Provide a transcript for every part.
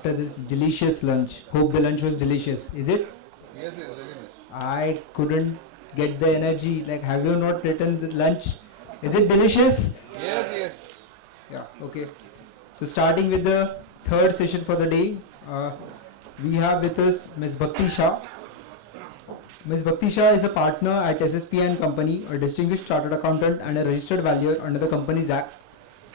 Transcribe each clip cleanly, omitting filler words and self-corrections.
after this delicious lunch. Hope the lunch was delicious. Is it? Yes, yes, very much. I couldn't get the energy. Like, have you not written the lunch? Is it delicious? Yes, yes. Yeah, okay. So starting with the third session for the day, we have with us Ms. Bhakti Shah. Ms. Bhakti Shah is a partner at SSP and Company, a distinguished chartered accountant and a registered valuer under the Companies Act.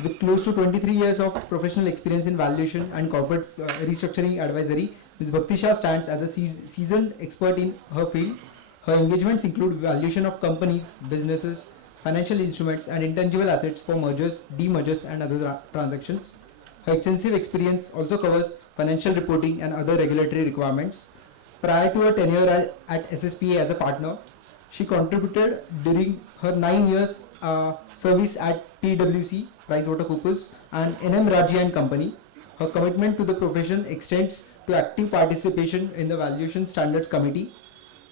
With close to 23 years of professional experience in valuation and corporate restructuring advisory, Ms. Bhakti Shah stands as a seasoned expert in her field. Her engagements include valuation of companies, businesses, financial instruments and intangible assets for mergers, demergers and other transactions. Her extensive experience also covers financial reporting and other regulatory requirements. Prior to her tenure at SSPA as a partner, she contributed during her 9 years service at PwC, PricewaterhouseCoopers and NM Raji and Company. Her commitment to the profession extends to active participation in the Valuation Standards Committee,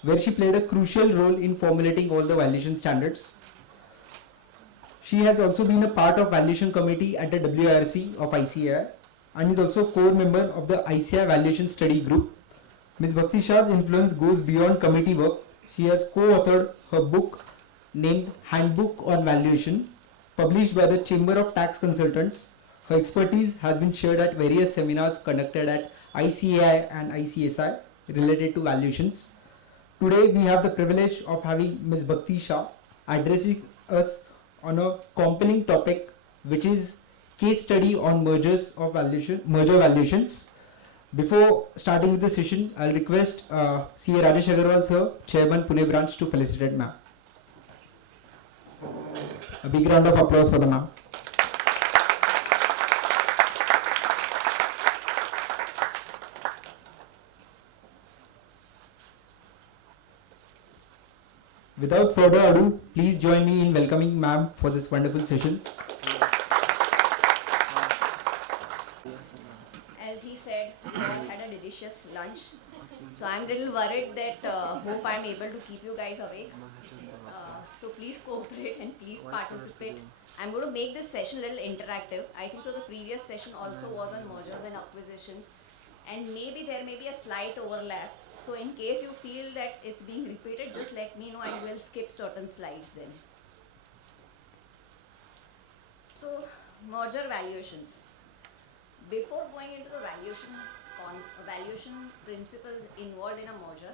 where she played a crucial role in formulating all the valuation standards. She has also been a part of Valuation Committee at the WIRC of ICAI and is also a core member of the ICAI Valuation Study Group. Ms. Bhakti Shah's influence goes beyond committee work. She has co-authored her book named Handbook on Valuation, published by the Chamber of Tax Consultants. Her expertise has been shared at various seminars conducted at ICAI and ICSI related to valuations. Today we have the privilege of having Ms. Bhakti Shah addressing us on a compelling topic, which is case study on merger valuations. Before starting with the session, I'll request CA Rajesh Agarwal sir, Chairman Pune branch, to felicitate ma'am. A big round of applause for the ma'am. Without further ado, please join me in welcoming ma'am for this wonderful session. As he said, I had a delicious lunch. So I'm a little worried that hope I'm able to keep you guys awake. So please cooperate and please participate. I'm going to make this session a little interactive. I think so the previous session also was on mergers and acquisitions. And maybe there may be a slight overlap. So in case you feel that it's being repeated, just let me know and we'll skip certain slides then. So, merger valuations. Before going into the valuation principles involved in a merger,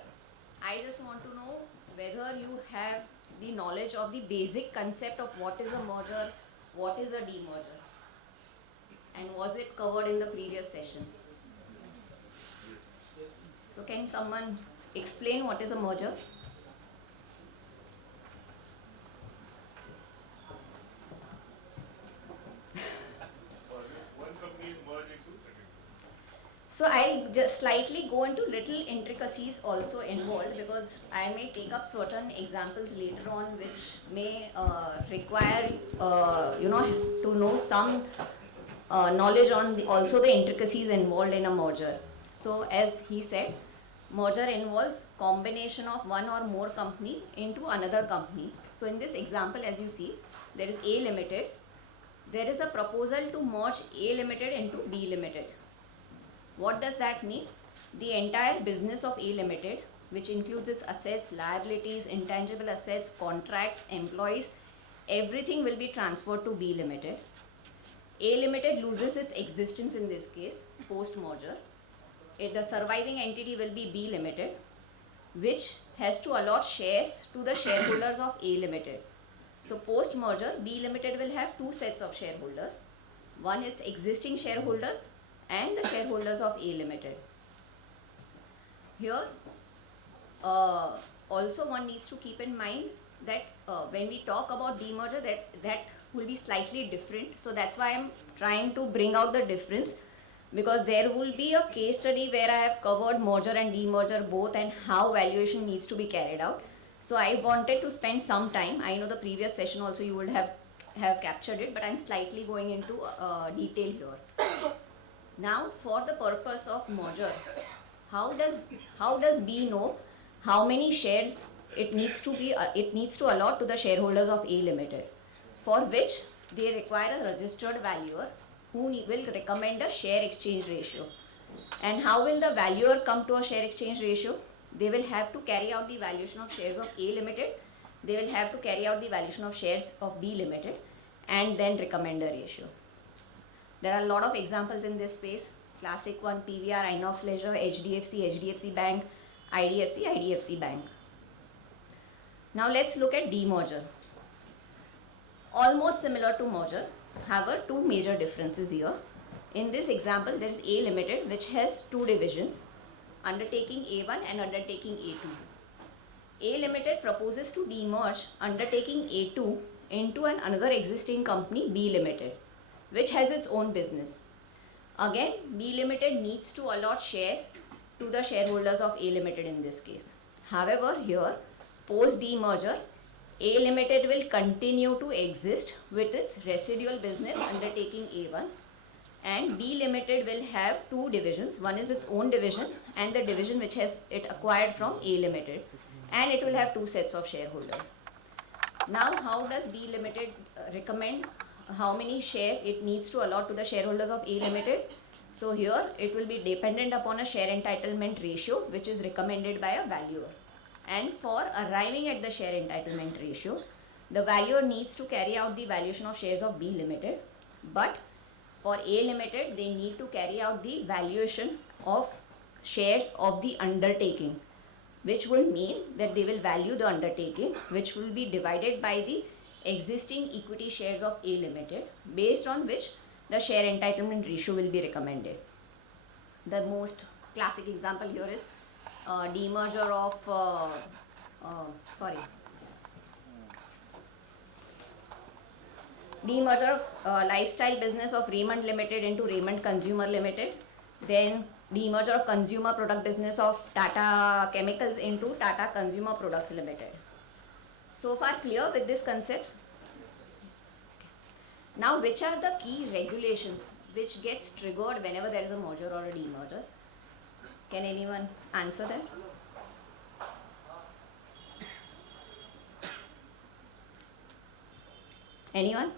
I just want to know whether you have the knowledge of the basic concept of what is a merger, what is a demerger, and was it covered in the previous session? So can someone explain what is a merger? So I'll just slightly go into little intricacies also involved, because I may take up certain examples later on which may require to know some knowledge on also the intricacies involved in a merger. So as he said, merger involves combination of one or more company into another company. So in this example, as you see, there is A Limited. There is a proposal to merge A Limited into B Limited. What does that mean? The entire business of A Limited, which includes its assets, liabilities, intangible assets, contracts, employees, everything will be transferred to B Limited. A Limited loses its existence in this case, post-merger. The surviving entity will be B Limited, which has to allot shares to the shareholders of A Limited. So post-merger, B Limited will have two sets of shareholders. One is existing shareholders and the shareholders of A Limited. Here, also one needs to keep in mind that when we talk about demerger, that will be slightly different. So that's why I'm trying to bring out the difference, because there will be a case study where I have covered merger and demerger both and how valuation needs to be carried out. So I wanted to spend some time. I know the previous session also you would have captured it, but I'm slightly going into detail here. Now, for the purpose of merger, how does B know how many shares it needs to allot to the shareholders of A Limited, for which they require a registered valuer who will recommend a share exchange ratio. And how will the valuer come to a share exchange ratio? They will have to carry out the valuation of shares of A Limited, they will have to carry out the valuation of shares of B Limited, and then recommend a ratio. There are a lot of examples in this space. Classic one, PVR, Inox Leisure, HDFC Bank, IDFC Bank. Now let's look at demerger. Almost similar to merger, however, two major differences here. In this example, there is A Limited, which has two divisions, undertaking A1 and undertaking A2. A Limited proposes to demerge undertaking A2 into another existing company, B Limited, which has its own business. Again, B Limited needs to allot shares to the shareholders of A Limited in this case. However, here, post demerger, A Limited will continue to exist with its residual business undertaking A1, and B Limited will have two divisions. One is its own division and the division which has it acquired from A Limited, and it will have two sets of shareholders. Now, how does B Limited recommend how many shares it needs to allot to the shareholders of A Limited? So here it will be dependent upon a share entitlement ratio which is recommended by a valuer. And for arriving at the share entitlement ratio, the valuer needs to carry out the valuation of shares of B Limited, but for A Limited they need to carry out the valuation of shares of the undertaking, which will mean that they will value the undertaking, which will be divided by the existing equity shares of A Limited, based on which the share entitlement ratio will be recommended. The most classic example here is demerger of demerger of lifestyle business of Raymond Limited into Raymond Consumer Limited, then demerger of consumer product business of Tata Chemicals into Tata Consumer Products Limited. So far clear with these concepts? Now, which are the key regulations which gets triggered whenever there is a merger or a demerger? Can anyone answer that? Anyone?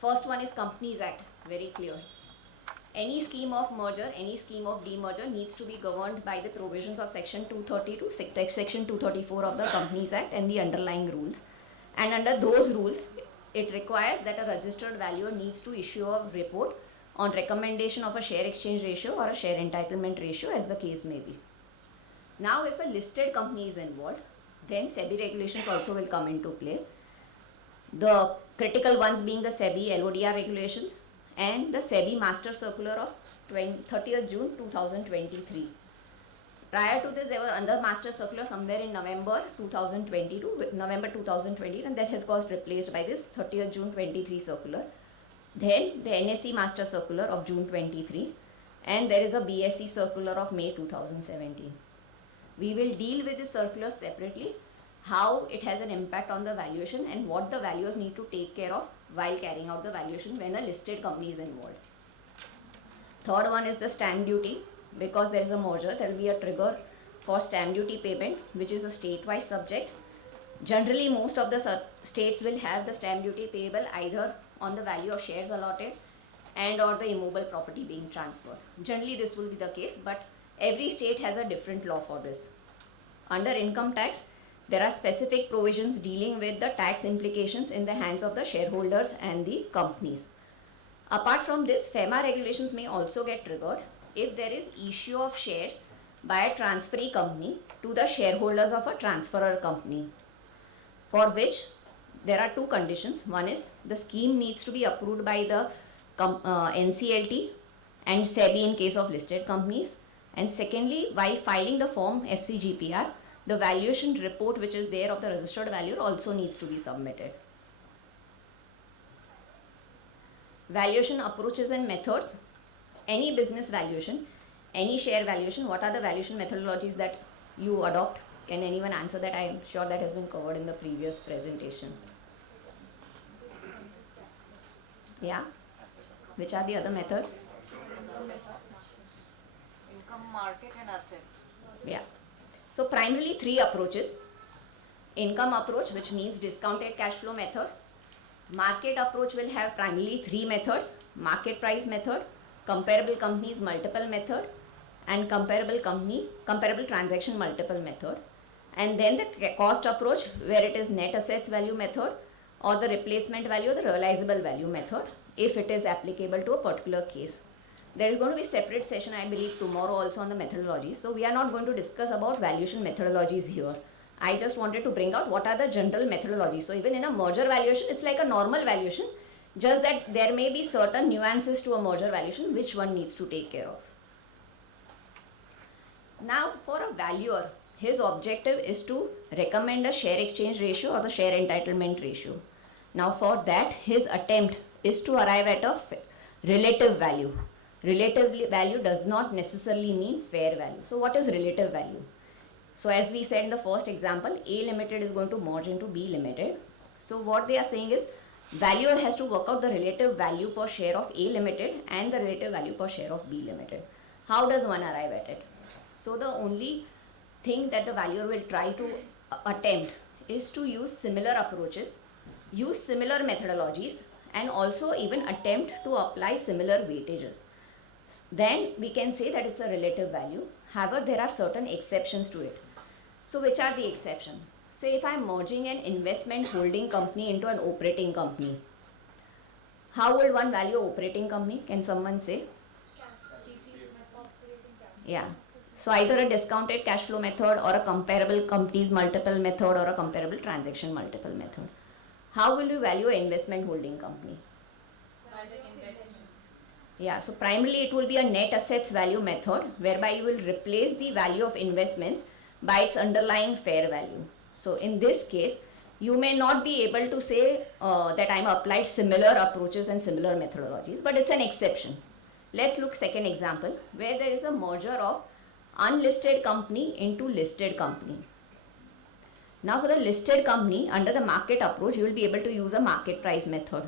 First one is Companies Act, very clear. Any scheme of merger, any scheme of demerger needs to be governed by the provisions of section 230 to section 234 of the Companies Act and the underlying rules. And under those rules, it requires that a registered valuer needs to issue a report on recommendation of a share exchange ratio or a share entitlement ratio, as the case may be. Now, if a listed company is involved, then SEBI regulations also will come into play. The critical ones being the SEBI LODR regulations and the SEBI Master Circular of 30th June 2023. Prior to this, there were other Master Circular somewhere in November 2022, and that has got replaced by this 30th June 23 circular. Then the NSE Master Circular of June 23, and there is a BSE Circular of May 2017. We will deal with the circulars separately, how it has an impact on the valuation and what the valuers need to take care of while carrying out the valuation when a listed company is involved. Third one is the stamp duty. Because there is a merger, there will be a trigger for stamp duty payment, which is a state-wise subject. Generally, most of the states will have the stamp duty payable either on the value of shares allotted and or the immobile property being transferred. Generally, this will be the case, but every state has a different law for this. Under income tax, there are specific provisions dealing with the tax implications in the hands of the shareholders and the companies. Apart from this, FEMA regulations may also get triggered if there is issue of shares by a transferee company to the shareholders of a transferor company, for which there are two conditions. One is the scheme needs to be approved by the NCLT and SEBI in case of listed companies, and secondly, while filing the form FCGPR, the valuation report which is there of the registered valuer also needs to be submitted. Valuation approaches and methods. Any business valuation, any share valuation, what are the valuation methodologies that you adopt? Can anyone answer that? I am sure that has been covered in the previous presentation. Yeah? Which are the other methods? Income, market and asset. Yeah. So primarily three approaches. Income approach, which means discounted cash flow method. Market approach will have primarily three methods: market price method, comparable companies multiple method, and comparable transaction multiple method. And then the cost approach, where it is net assets value method or the replacement value, the realizable value method, if it is applicable to a particular case. There is going to be separate session, I believe, tomorrow also on the methodology. So we are not going to discuss about valuation methodologies here. I just wanted to bring out what are the general methodologies. So even in a merger valuation, it's like a normal valuation, just that there may be certain nuances to a merger valuation which one needs to take care of. Now for a valuer, his objective is to recommend a share exchange ratio or the share entitlement ratio. Now for that, his attempt is to arrive at a relative value. Relative value does not necessarily mean fair value. So what is relative value? So as we said in the first example, A Limited is going to merge into B Limited. So what they are saying is, valuer has to work out the relative value per share of A Limited and the relative value per share of B Limited. How does one arrive at it? So the only thing that the valuer will try to attempt is to use similar approaches, use similar methodologies, and also even attempt to apply similar weightages. Then we can say that it's a relative value. However, there are certain exceptions to it. So which are the exceptions? Say if I'm merging an investment holding company into an operating company, how will one value operating company? Can someone say? Yeah. So either a discounted cash flow method or a comparable companies multiple method or a comparable transaction multiple method. How will you value an investment holding company? Yeah, so primarily it will be a net assets value method, whereby you will replace the value of investments by its underlying fair value. So in this case, you may not be able to say that I'm applied similar approaches and similar methodologies, but it's an exception. Let's look second example, where there is a merger of unlisted company into listed company. Now for the listed company, under the market approach, you will be able to use a market price method.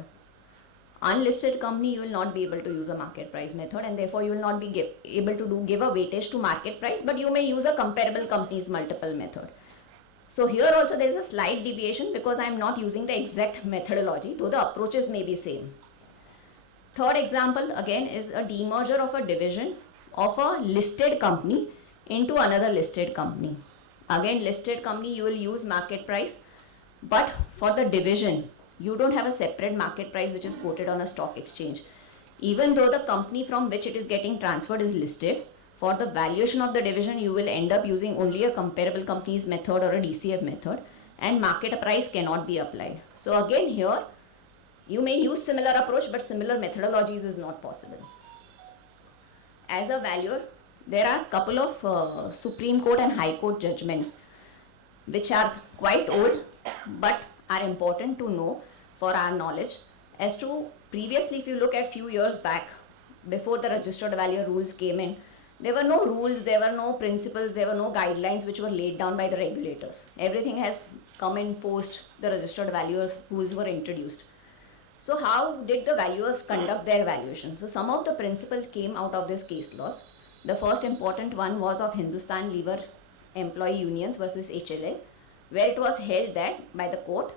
Unlisted company, you will not be able to use a market price method, and therefore you will not be able to give a weightage to market price, but you may use a comparable companies multiple method. So here also there is a slight deviation because I am not using the exact methodology, though the approaches may be same. Third example again is a demerger of a division of a listed company into another listed company. Again, listed company you will use market price, but for the division you don't have a separate market price which is quoted on a stock exchange. Even though the company from which it is getting transferred is listed, for the valuation of the division you will end up using only a comparable companies method or a DCF method, and market price cannot be applied. So again here you may use similar approach, but similar methodologies is not possible. As a valuer, there are couple of Supreme Court and High Court judgments which are quite old but are important to know for our knowledge. As to previously, if you look at few years back, before the registered valuer rules came in, there were no rules, there were no principles, there were no guidelines which were laid down by the regulators. Everything has come in post the registered valuers rules were introduced. So how did the valuers conduct their valuation? So some of the principles came out of this case laws. The first important one was of Hindustan Lever Employee Unions versus HLA, where it was held that by the court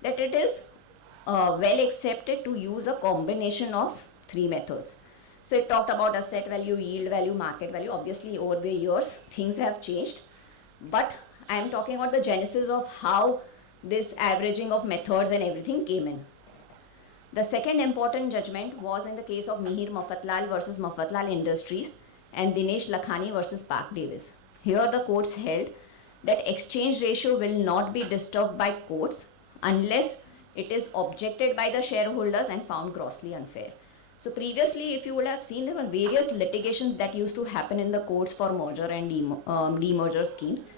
that it is well accepted to use a combination of three methods. So it talked about asset value, yield value, market value. Obviously over the years things have changed, but I am talking about the genesis of how this averaging of methods and everything came in. The second important judgment was in the case of Mihir Mafatlal versus Mafatlal Industries and Dinesh Lakhani versus Park Davis. Here the courts held that exchange ratio will not be disturbed by courts unless it is objected by the shareholders and found grossly unfair. So previously, if you would have seen, there were various litigations that used to happen in the courts for merger and demerger schemes,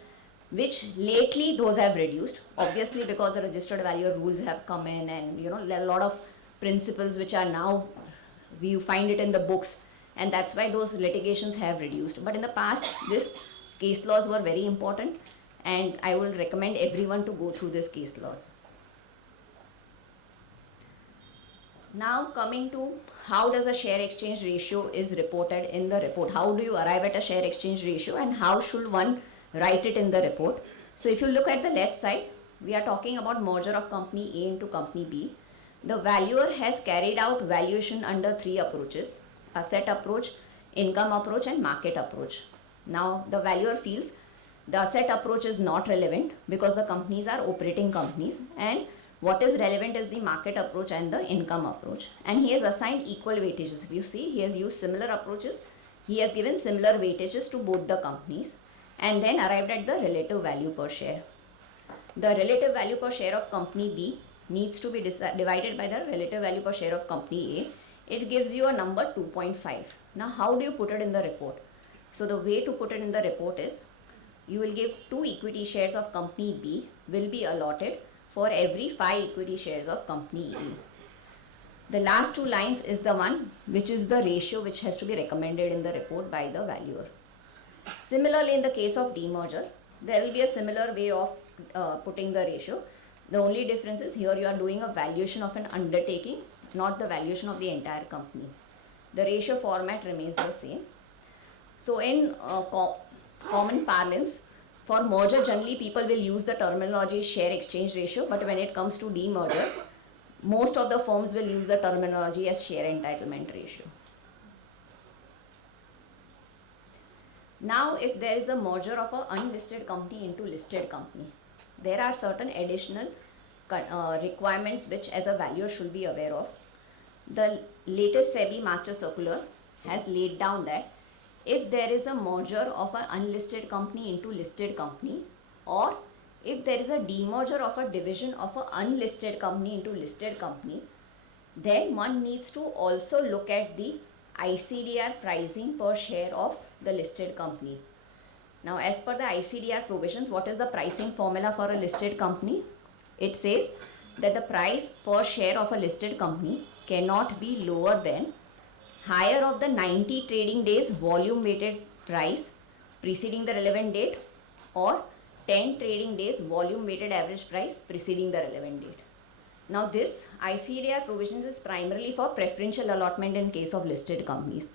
which lately those have reduced, obviously because the registered valuer rules have come in, and there are a lot of principles which are now, you find it in the books, and that's why those litigations have reduced. But in the past, this case laws were very important, and I will recommend everyone to go through this case laws. Now coming to how does a share exchange ratio is reported in the report. How do you arrive at a share exchange ratio, and how should one write it in the report? So if you look at the left side, we are talking about merger of company A into company B. The valuer has carried out valuation under three approaches: asset approach, income approach and market approach. Now the valuer feels the asset approach is not relevant because the companies are operating companies, and what is relevant is the market approach and the income approach, and he has assigned equal weightages. If you see, he has used similar approaches, he has given similar weightages to both the companies and then arrived at the relative value per share. The relative value per share of company B needs to be divided by the relative value per share of company A. It gives you a number 2.5. Now how do you put it in the report? So the way to put it in the report is, you will give 2 equity shares of company B will be allotted for every 5 equity shares of company A. The last 2 lines is the one which is the ratio which has to be recommended in the report by the valuer. Similarly, in the case of demerger, there will be a similar way of putting the ratio. The only difference is here you are doing a valuation of an undertaking, not the valuation of the entire company. The ratio format remains the same. So in common parlance, for merger generally people will use the terminology share exchange ratio, but when it comes to demerger, most of the firms will use the terminology as share entitlement ratio. Now if there is a merger of an unlisted company into listed company, there are certain additional requirements which as a valuer should be aware of. The latest SEBI master circular has laid down that if there is a merger of an unlisted company into listed company, or if there is a demerger of a division of an unlisted company into listed company, then one needs to also look at the ICDR pricing per share of the listed company. Now as per the ICDR provisions, what is the pricing formula for a listed company? It says that the price per share of a listed company cannot be lower than higher of the 90 trading days volume weighted price preceding the relevant date, or 10 trading days volume weighted average price preceding the relevant date. Now this ICDR provisions is primarily for preferential allotment in case of listed companies.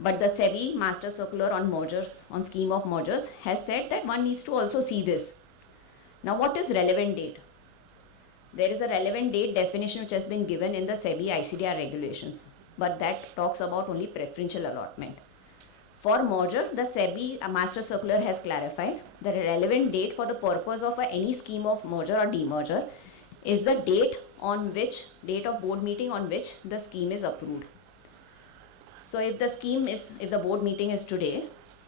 But the SEBI master circular on mergers, on scheme of mergers, has said that one needs to also see this. Now what is relevant date? There is a relevant date definition which has been given in the SEBI ICDR regulations, but that talks about only preferential allotment. For merger, the SEBI master circular has clarified that a relevant date for the purpose of any scheme of merger or demerger is the date of board meeting on which the scheme is approved. So if the board meeting is today,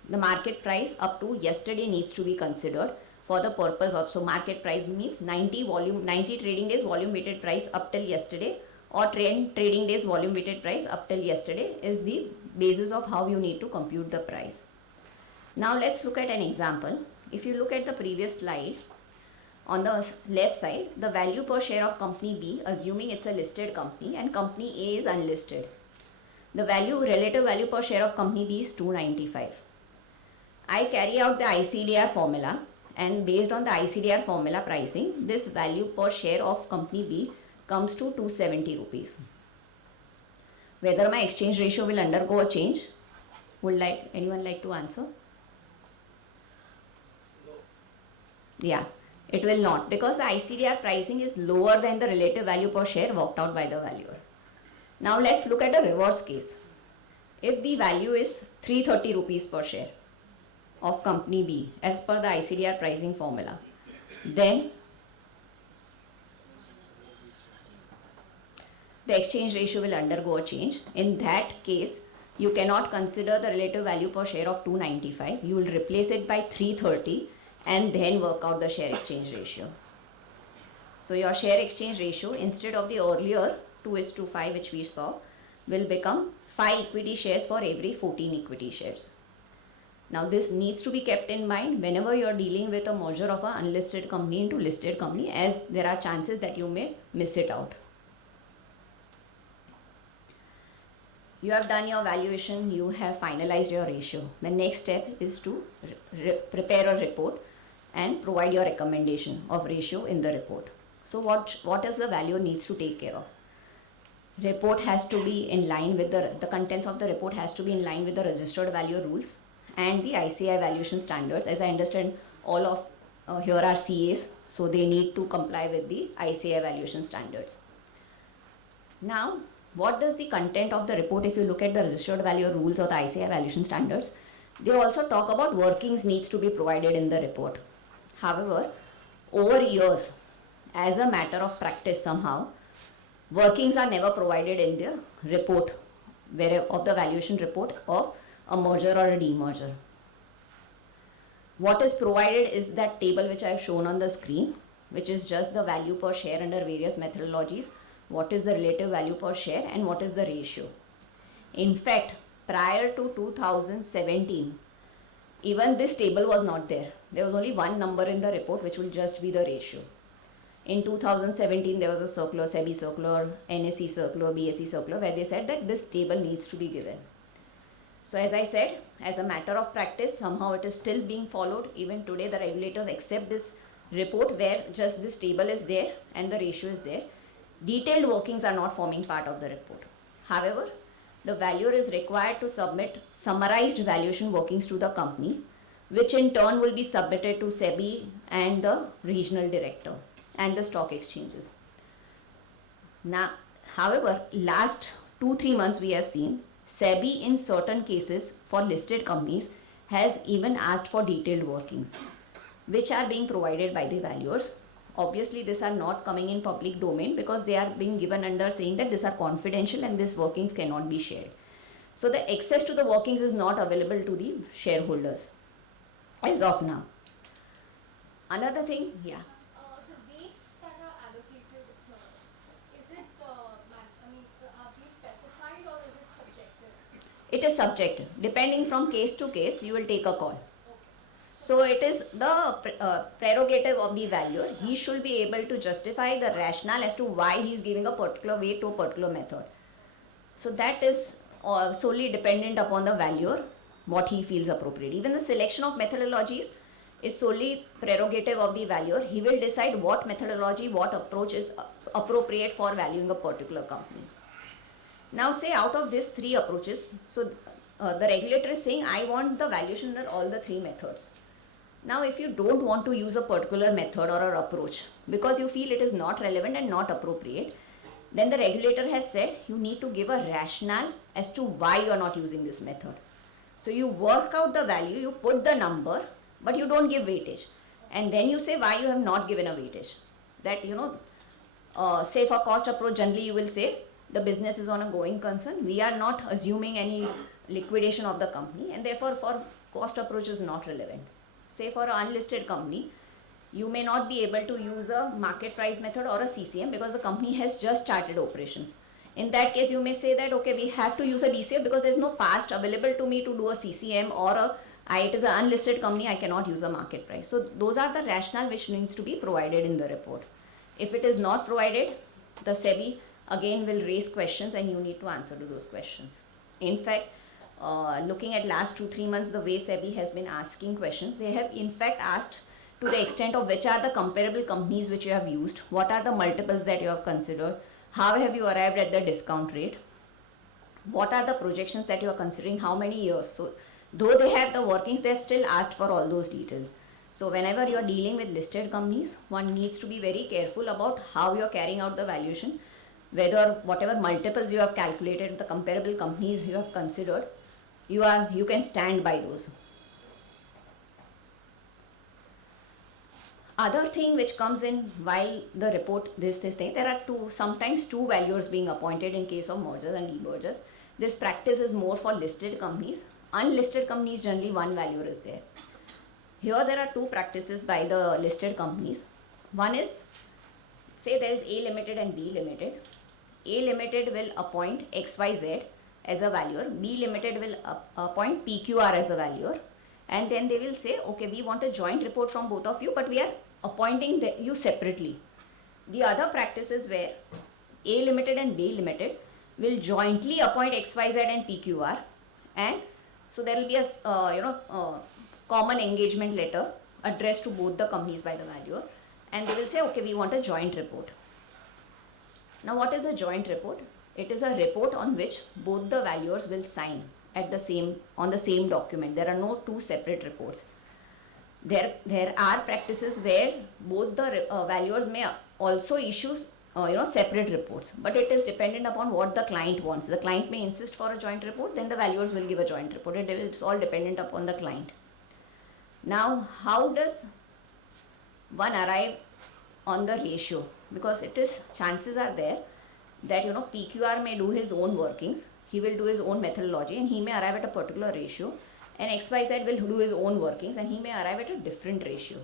the market price up to yesterday needs to be considered for the purpose of, so market price means 90 trading days volume weighted price up till yesterday, or 10 trading days volume weighted price up till yesterday is the basis of how you need to compute the price. Now let's look at an example. If you look at the previous slide, on the left side, the value per share of company B, assuming it's a listed company and company A is unlisted. The relative value per share of company B is 295. I carry out the ICDR formula, and based on the ICDR formula pricing, this value per share of company B comes to 270 rupees. Whether my exchange ratio will undergo a change? Would anyone like to answer? No. Yeah, it will not, because the ICDR pricing is lower than the relative value per share worked out by the valuer. Now let's look at a reverse case. If the value is 330 rupees per share of company B as per the ICDR pricing formula, then the exchange ratio will undergo a change. In that case, you cannot consider the relative value per share of 295. You will replace it by 330 and then work out the share exchange ratio. So your share exchange ratio, instead of the earlier 2:5 which we saw, will become 5 equity shares for every 14 equity shares. Now this needs to be kept in mind whenever you are dealing with a merger of an unlisted company into listed company, as there are chances that you may miss it out. You have done your valuation, you have finalized your ratio. The next step is to prepare a report and provide your recommendation of ratio in the report. So what is the valuer needs to take care of? Report has to be in line with the contents of the report has to be in line with the registered valuer rules and the ICI valuation standards. As I understand, all of here are CAs, so they need to comply with the ICI valuation standards. Now, what does the content of the report, if you look at the registered value rules or the ICAI valuation standards, they also talk about workings needs to be provided in the report. However, over years, as a matter of practice somehow, workings are never provided in the report of the valuation report of a merger or a demerger. What is provided is that table which I have shown on the screen, which is just the value per share under various methodologies, what is the relative value per share and what is the ratio. In fact, prior to 2017, even this table was not there. There was only one number in the report which will just be the ratio. In 2017, there was a circular, SEBI circular, NSE circular, BSE circular, where they said that this table needs to be given. So as I said, as a matter of practice, somehow it is still being followed. Even today, the regulators accept this report where just this table is there and the ratio is there. Detailed workings are not forming part of the report. However, the valuer is required to submit summarized valuation workings to the company, which in turn will be submitted to SEBI and the regional director and the stock exchanges. Now, however, last 2-3 months we have seen SEBI in certain cases for listed companies has even asked for detailed workings, which are being provided by the valuers. Obviously, these are not coming in public domain because they are being given under saying that these are confidential and these workings cannot be shared. So the access to the workings is not available to the shareholders as of now. Another thing, yeah. The weights that are allocated here, is it, are these specified or is it subjective? It is subjective. Depending from case to case, you will take a call. So it is the prerogative of the valuer. He should be able to justify the rationale as to why he is giving a particular weight to a particular method. So that is solely dependent upon the valuer, what he feels appropriate. Even the selection of methodologies is solely prerogative of the valuer. He will decide what methodology, what approach is appropriate for valuing a particular company. Now say out of these 3 approaches, so the regulator is saying I want the valuation under all the 3 methods. Now if you don't want to use a particular method or an approach because you feel it is not relevant and not appropriate, then the regulator has said you need to give a rationale as to why you are not using this method. So you work out the value, you put the number, but you don't give weightage. And then you say why you have not given a weightage. That, say for cost approach, generally you will say the business is on a going concern. We are not assuming any liquidation of the company and therefore for cost approach is not relevant. Say for an unlisted company, you may not be able to use a market price method or a CCM because the company has just started operations. In that case, you may say that, okay, we have to use a DCF because there is no past available to me to do a CCM or it is an unlisted company, I cannot use a market price. So those are the rationale which needs to be provided in the report. If it is not provided, the SEBI again will raise questions and you need to answer to those questions. In fact, looking at last 2-3 months, the way SEBI has been asking questions, they have in fact asked to the extent of which are the comparable companies which you have used, what are the multiples that you have considered, how have you arrived at the discount rate, what are the projections that you are considering, how many years. So though they have the workings, they have still asked for all those details. So whenever you are dealing with listed companies, one needs to be very careful about how you are carrying out the valuation, whether whatever multiples you have calculated, the comparable companies you have considered, you can stand by those. Other thing which comes in while the report this thing, there are sometimes two valuers being appointed in case of mergers and demergers. This practice is more for listed companies. Unlisted companies, generally one valuer is there. Here there are 2 practices by the listed companies. One is, say there is A Limited and B Limited. A Limited will appoint XYZ as a valuer. B Limited will appoint PQR as a valuer. And then they will say, okay, we want a joint report from both of you, but we are appointing you separately. The other practice is where A Limited and B Limited will jointly appoint XYZ and PQR, and so there will be a common engagement letter addressed to both the companies by the valuer, and they will say, okay, we want a joint report. Now what is a joint report? It is a report on which both the valuers will sign on the same document. There are no 2 separate reports. There are practices where both the valuers may also issue separate reports, but it is dependent upon what the client wants. The client may insist for a joint report, then the valuers will give a joint report. It's all dependent upon the client. Now, how does one arrive on the ratio? Because it is, chances are there that PQR may do his own workings, he will do his own methodology, and he may arrive at a particular ratio, and XYZ will do his own workings and he may arrive at a different ratio.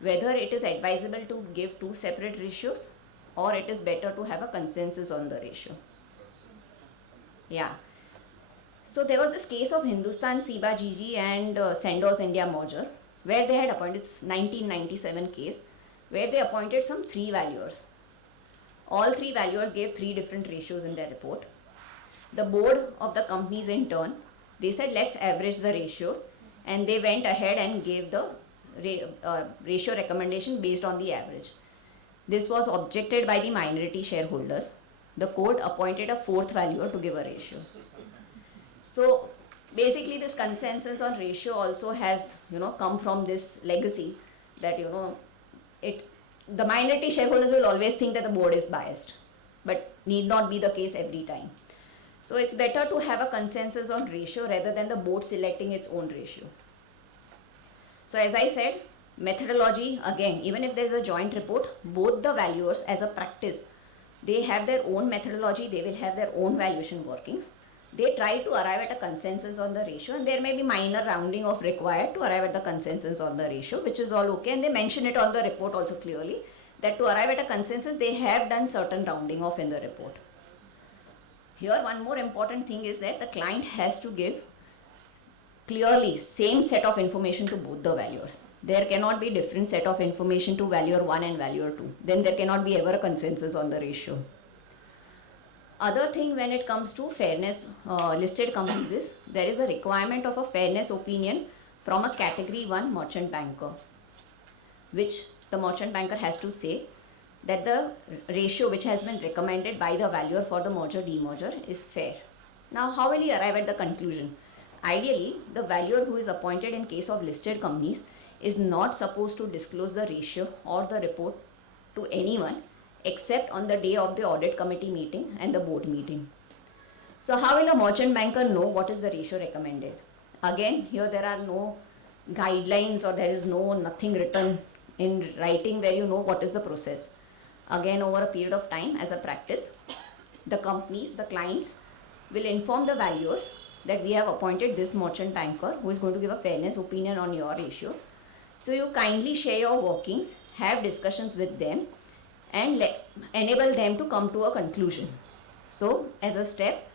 Whether it is advisable to give two separate ratios, or it is better to have a consensus on the ratio. Yeah. So there was this case of Hindustan Siba GG and Sandoz India merger, where they had appointed, it's 1997 case, where they appointed some three valuers. All three valuers gave three different ratios in their report. The board of the companies in turn, they said let's average the ratios, and they went ahead and gave the ratio recommendation based on the average. This was objected by the minority shareholders. The court appointed a fourth valuer to give a ratio. So basically this consensus on ratio also has come from this legacy that the minority shareholders will always think that the board is biased, but need not be the case every time. So it's better to have a consensus on ratio rather than the board selecting its own ratio. So as I said, methodology, again, even if there is a joint report, both the valuers as a practice, they have their own methodology, they will have their own valuation workings. They try to arrive at a consensus on the ratio, and there may be minor rounding off required to arrive at the consensus on the ratio, which is all okay, and they mention it on the report also clearly that to arrive at a consensus they have done certain rounding off in the report. Here one more important thing is that the client has to give clearly same set of information to both the valuers. There cannot be different set of information to valuer 1 and valuer 2. Then there cannot be ever a consensus on the ratio. Other thing when it comes to fairness listed companies is there is a requirement of a fairness opinion from a category 1 merchant banker, which the merchant banker has to say that the ratio which has been recommended by the valuer for the merger demerger is fair. Now how will he arrive at the conclusion? Ideally, the valuer who is appointed in case of listed companies is not supposed to disclose the ratio or the report to anyone except on the day of the audit committee meeting and the board meeting. So how will a merchant banker know what is the ratio recommended? Again, here there are no guidelines, or there is nothing written in writing where you know what is the process. Again, over a period of time as a practice, the companies, the clients will inform the valuers that we have appointed this merchant banker who is going to give a fairness opinion on your ratio. So you kindly share your workings, have discussions with them, and enable them to come to a conclusion. So as a step,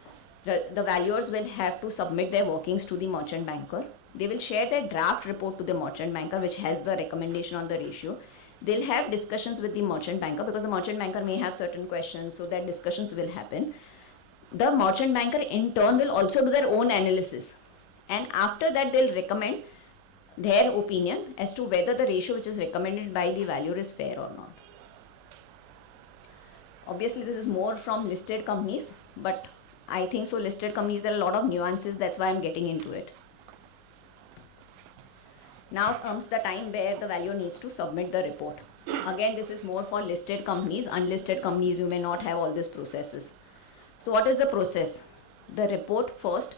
the valuers will have to submit their workings to the merchant banker. They will share their draft report to the merchant banker which has the recommendation on the ratio. They'll have discussions with the merchant banker because the merchant banker may have certain questions, so that discussions will happen. The merchant banker in turn will also do their own analysis, and after that they'll recommend their opinion as to whether the ratio which is recommended by the valuer is fair or not. Obviously this is more from listed companies, but I think so listed companies there are a lot of nuances, that's why I'm getting into it. Now comes the time where the valuer needs to submit the report. Again, this is more for listed companies. Unlisted companies, you may not have all these processes. So what is the process? The report first,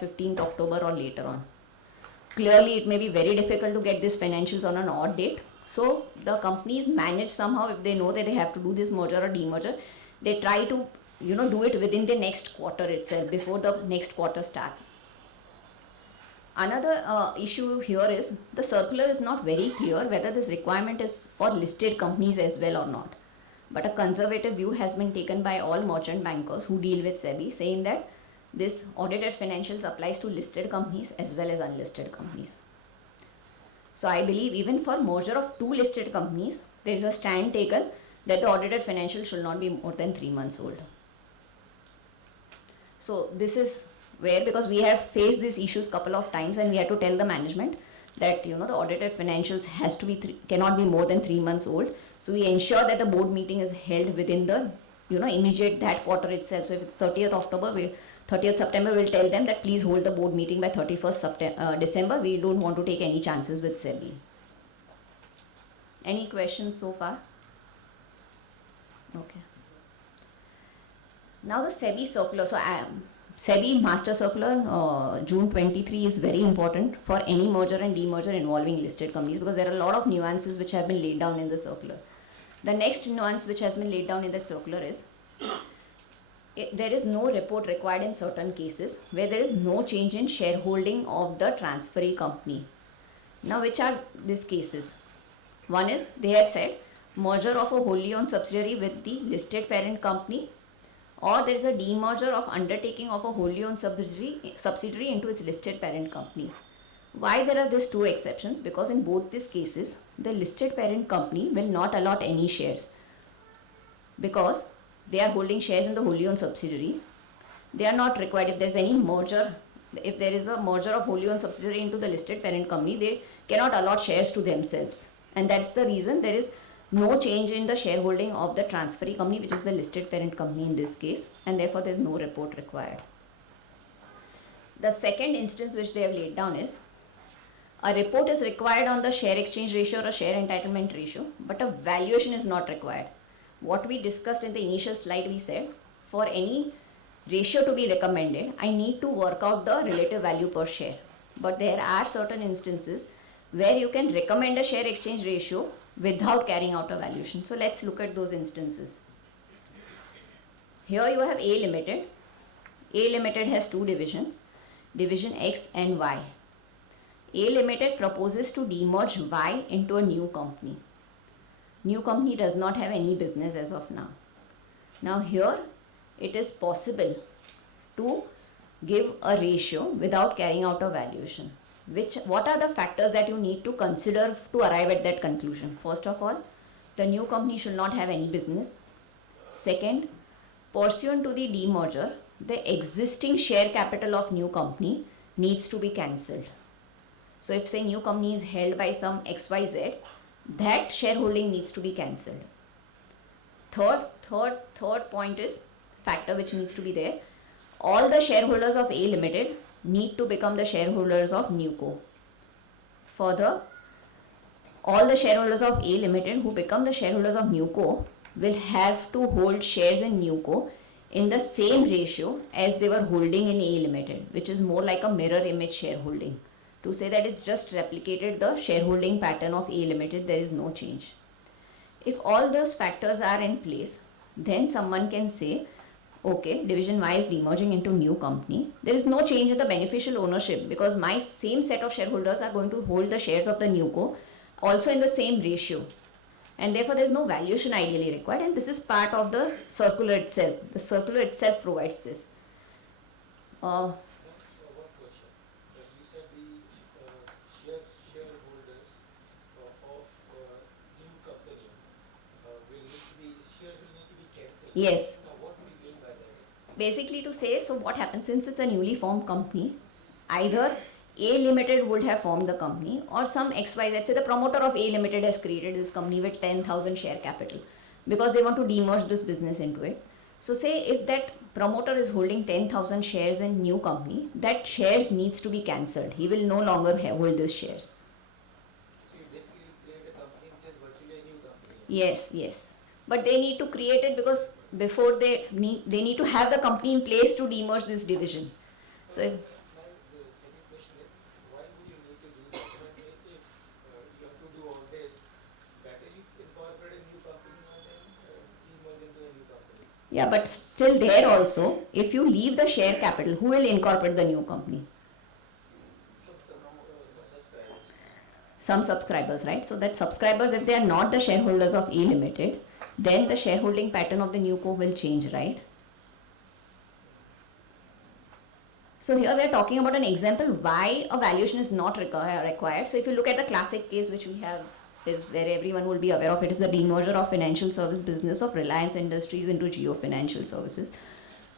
15th October or later on. Clearly, it may be very difficult to get these financials on an odd date. So the companies manage somehow, if they know that they have to do this merger or demerger, they try to do it within the next quarter itself, before the next quarter starts. Another issue here is the circular is not very clear whether this requirement is for listed companies as well or not. But a conservative view has been taken by all merchant bankers who deal with SEBI, saying that this audited financials applies to listed companies as well as unlisted companies. So I believe even for merger of two listed companies, there is a stand taken that the audited financials should not be more than 3 months old. So this is where, because we have faced these issues couple of times and we had to tell the management that the audited financials has to be cannot be more than 3 months old. So we ensure that the board meeting is held within the immediate that quarter itself. So if it's 30th October, 30th September, we'll tell them that please hold the board meeting by 31st December. We don't want to take any chances with SEBI. Any questions so far? Okay. Now the SEBI circular. So SEBI Master Circular June 23 is very important for any merger and demerger involving listed companies, because there are a lot of nuances which have been laid down in the circular. The next nuance which has been laid down in the circular is there is no report required in certain cases where there is no change in shareholding of the transferee company. Now, which are these cases? One is, they have said, merger of a wholly owned subsidiary with the listed parent company, or there is a demerger of undertaking of a wholly owned subsidiary into its listed parent company. Why there are these two exceptions? Because in both these cases, the listed parent company will not allot any shares, because they are holding shares in the wholly owned subsidiary. They are not required. If there is any merger, if there is a merger of wholly owned subsidiary into the listed parent company, they cannot allot shares to themselves. And that's the reason there is no change in the shareholding of the transferee company, which is the listed parent company in this case, and therefore there is no report required. The second instance which they have laid down is, a report is required on the share exchange ratio or a share entitlement ratio, but a valuation is not required. What we discussed in the initial slide, we said, for any ratio to be recommended, I need to work out the relative value per share. But there are certain instances where you can recommend a share exchange ratio without carrying out a valuation. So let's look at those instances. Here you have A Limited. A Limited has two divisions, division X and Y. A Limited proposes to demerge Y into a new company. New company does not have any business as of now. Now here it is possible to give a ratio without carrying out a valuation. What are the factors that you need to consider to arrive at that conclusion? First of all, the new company should not have any business. Second, pursuant to the demerger, the existing share capital of new company needs to be cancelled. So if say new company is held by some XYZ, that shareholding needs to be cancelled. Third point is factor which needs to be there. All the shareholders of A Limited need to become the shareholders of Newco. Further, all the shareholders of A Limited who become the shareholders of Newco will have to hold shares in Newco in the same ratio as they were holding in A Limited, which is more like a mirror image shareholding. To say that it's just replicated the shareholding pattern of A Limited, there is no change. If all those factors are in place, then someone can say, okay, division Y is demerging into new company. There is no change in the beneficial ownership, because my same set of shareholders are going to hold the shares of the Newco also in the same ratio. And therefore there is no valuation ideally required, and this is part of the circular itself. The circular itself provides this. One question. You said the shareholders of new company shares will need to be cancelled. Yes. Now, what do you mean by that? Basically to say, so what happens, since it's a newly formed company, either A Limited would have formed the company, or some XY, let's say the promoter of A Limited has created this company with 10,000 share capital because they want to demerge this business into it. So say if that promoter is holding 10,000 shares in new company, that shares needs to be cancelled. He will no longer hold these shares. So you basically create a company which is virtually a new company. Yes. But they need to create it because before they need to have the company in place to demerge this division. So if, My Yeah, but still there also, if you leave the share capital, who will incorporate the new company? Some subscribers, right? So that subscribers, if they are not the shareholders of A Limited, then the shareholding pattern of the new co will change, right? So here we are talking about an example why a valuation is not required. So if you look at the classic case which we have, is where everyone will be aware of, it is the demerger of financial service business of Reliance Industries into Geo Financial Services.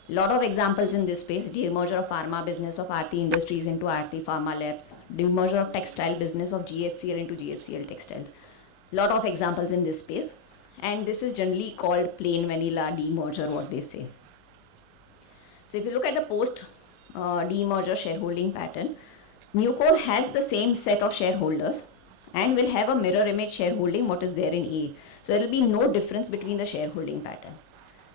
Lot of examples in this space: demerger of pharma business of Aarti Industries into Aarti Pharma Labs, demerger of textile business of GHCL into GHCL Textiles. Lot of examples in this space, and this is generally called plain vanilla demerger, what they say. So if you look at the post demerger shareholding pattern, Newco has the same set of shareholders and will have a mirror image shareholding what is there in A. So there will be no difference between the shareholding pattern.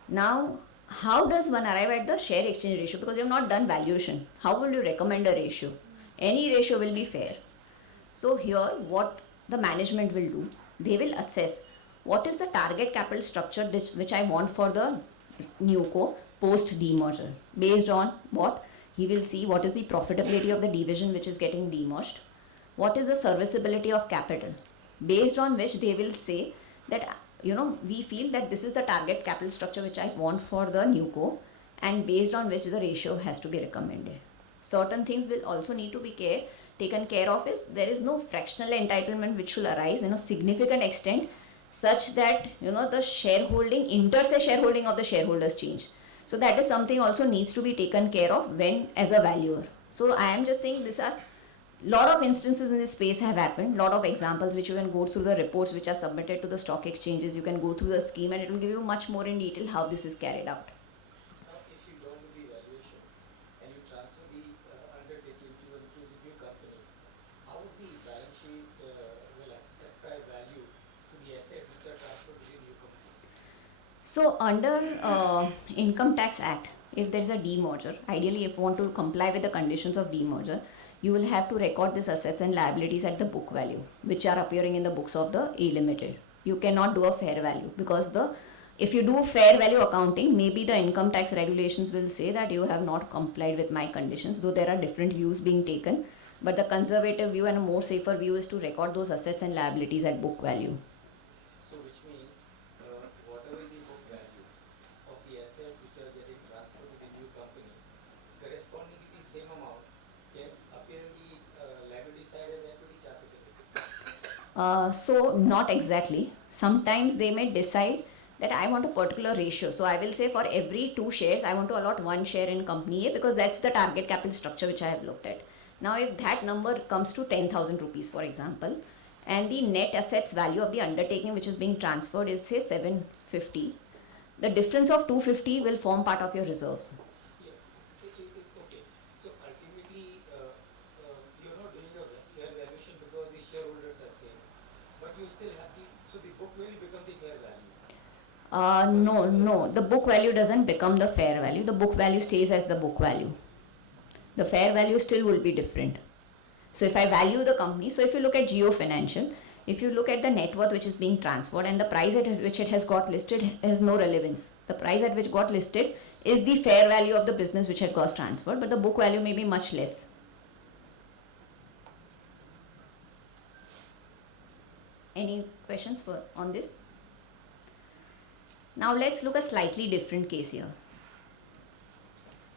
Now, how does one arrive at the share exchange ratio? Because you have not done valuation. How will you recommend a ratio? Any ratio will be fair. So here what the management will do, they will assess what is the target capital structure which I want for the Newco post demerger. Based on what? He will see what is the profitability of the division which is getting demerged, what is the serviceability of capital, based on which they will say that, we feel that this is the target capital structure which I want for the Newco, and based on which the ratio has to be recommended. Certain things will also need to be taken care of is there is no fractional entitlement which should arise in a significant extent such that, the shareholding, inter-se shareholding of the shareholders change. So that is something also needs to be taken care of when as a valuer. So I am just saying these are lot of instances in this space have happened, lot of examples which you can go through the reports which are submitted to the stock exchanges, you can go through the scheme and it will give you much more in detail how this is carried out. Now, if you don't do the evaluation and you transfer the undertaking to the new company, how would the balance sheet will ascribe value to the assets which are transferred to the new company? So under Income Tax Act, if there is a demerger, ideally if you want to comply with the conditions of demerger, you will have to record these assets and liabilities at the book value, which are appearing in the books of the A Limited. You cannot do a fair value because if you do fair value accounting, maybe the income tax regulations will say that you have not complied with my conditions, though there are different views being taken. But the conservative view and a more safer view is to record those assets and liabilities at book value. So which means whatever is the book value of the assets which are getting transferred to the new company, corresponding to the same amount can appear in the liability side as equity capital. So not exactly. Sometimes they may decide that I want a particular ratio. So I will say for every 2 shares, I want to allot 1 share in company A because that's the target capital structure which I have looked at. Now if that number comes to 10,000 rupees, for example, and the net assets value of the undertaking which is being transferred is say 750, the difference of 250 will form part of your reserves. Yeah. Okay. So ultimately, you're not doing a fair valuation because the shareholders are same, but you still have so the book value becomes the fair value. No, the book value doesn't become the fair value. The book value stays as the book value. The fair value still will be different. So if I value the company, so if you look at Geo Financial, if you look at the net worth which is being transferred and the price at which it has got listed has no relevance. The price at which got listed is the fair value of the business which had got transferred, but the book value may be much less. Any questions on this? Now let's look at a slightly different case here.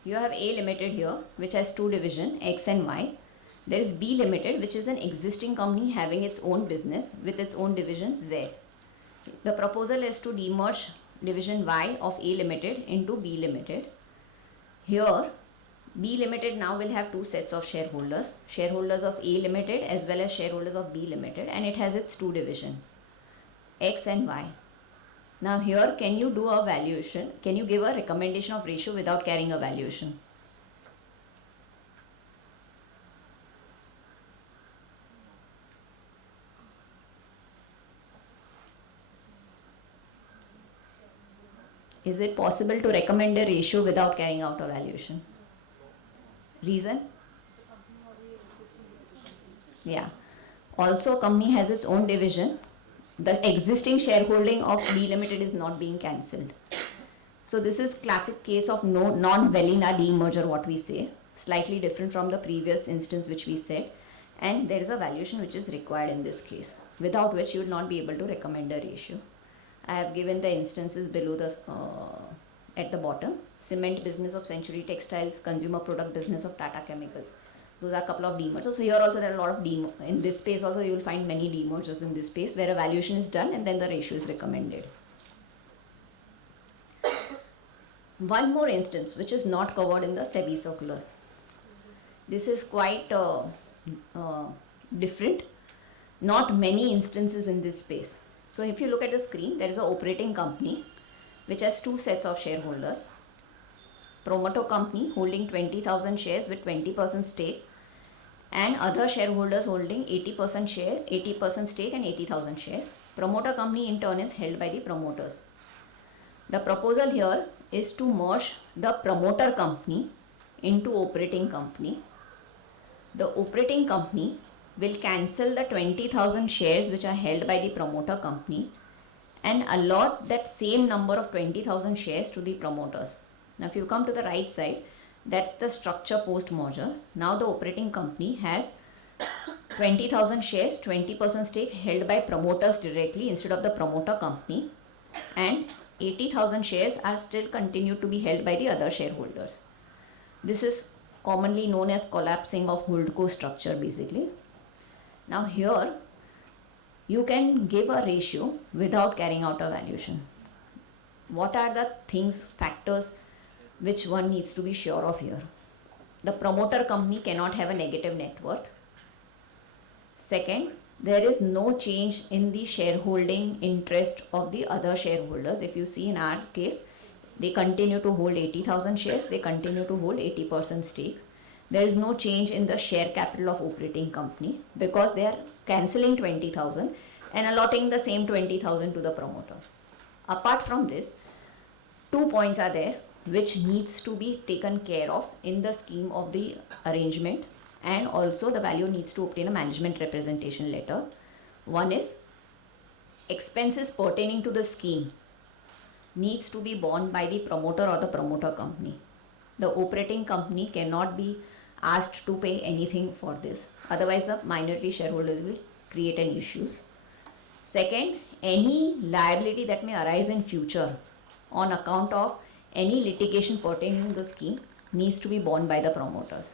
You have A Limited here which has 2 divisions, X and Y. There is B Limited which is an existing company having its own business with its own division Z. The proposal is to demerge division Y of A Limited into B Limited. Here B Limited now will have 2 sets of shareholders, shareholders of A Limited as well as shareholders of B Limited, and it has its 2 divisions, X and Y. Now here, can you do a valuation? Can you give a recommendation of ratio without carrying a valuation? Is it possible to recommend a ratio without carrying out a valuation? Reason? Yeah. Also, company has its own division. The existing shareholding of B Limited is not being cancelled. So this is classic case of no non-valina demerger, what we say, slightly different from the previous instance which we said, and there is a valuation which is required in this case, without which you will not be able to recommend a ratio. I have given the instances below the at the bottom. Cement business of Century Textiles, consumer product business of Tata Chemicals. Those are a couple of demergers. So here also there are a lot of in this space also you will find many demergers in this space where a valuation is done and then the ratio is recommended. One more instance which is not covered in the SEBI circular. This is quite different. Not many instances in this space. So if you look at the screen, there is an operating company which has two sets of shareholders. Promoter company holding 20,000 shares with 20% stake, and other shareholders holding 80% stake and 80,000 shares. Promoter company in turn is held by the promoters. The proposal here is to merge the promoter company into operating company. The operating company will cancel the 20,000 shares which are held by the promoter company and allot that same number of 20,000 shares to the promoters. Now if you come to the right side, that's the structure post merger. Now the operating company has 20,000 shares, 20% stake held by promoters directly instead of the promoter company, and 80,000 shares are still continued to be held by the other shareholders. This is commonly known as collapsing of holdco structure basically. Now here you can give a ratio without carrying out a valuation. What are the factors which one needs to be sure of here? The promoter company cannot have a negative net worth. Second, there is no change in the shareholding interest of the other shareholders. If you see in our case, they continue to hold 80,000 shares, they continue to hold 80% stake. There is no change in the share capital of operating company because they are cancelling 20,000 and allotting the same 20,000 to the promoter. Apart from this, 2 points are there which needs to be taken care of in the scheme of the arrangement, and also the value needs to obtain a management representation letter. One is expenses pertaining to the scheme needs to be borne by the promoter or the promoter company. The operating company cannot be asked to pay anything for this, otherwise the minority shareholders will create any issues. Second, any liability that may arise in future on account of any litigation pertaining to the scheme needs to be borne by the promoters.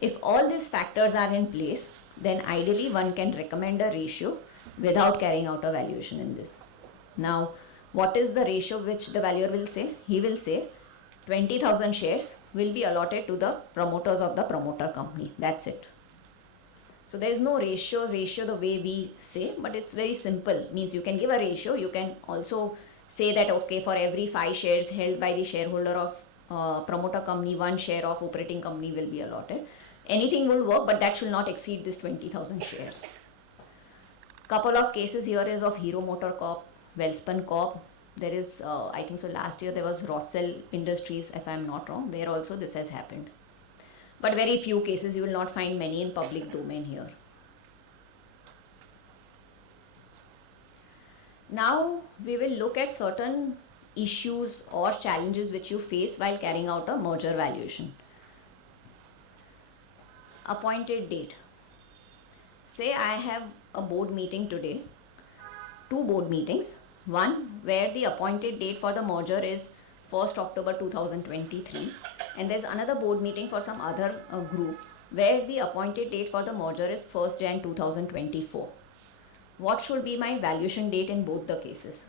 If all these factors are in place, then ideally one can recommend a ratio without carrying out a valuation in this. Now, what is the ratio which the valuer will say? He will say 20,000 shares will be allotted to the promoters of the promoter company. That's it. So there is no ratio the way we say, but it's very simple. Means you can give a ratio. You can also say that okay, for every 5 shares held by the shareholder of promoter company, 1 share of operating company will be allotted. Anything will work, but that should not exceed this 20,000 shares. Couple of cases here is of Hero Motor Corp, Welspun Corp. There is, I think so last year there was Rossell Industries, if I am not wrong, where also this has happened. But very few cases, you will not find many in public domain here. Now we will look at certain issues or challenges which you face while carrying out a merger valuation. Appointed date. Say I have a board meeting today, 2 board meetings. One where the appointed date for the merger is 1st October 2023, and there's another board meeting for some other group where the appointed date for the merger is 1st Jan 2024. What should be my valuation date in both the cases?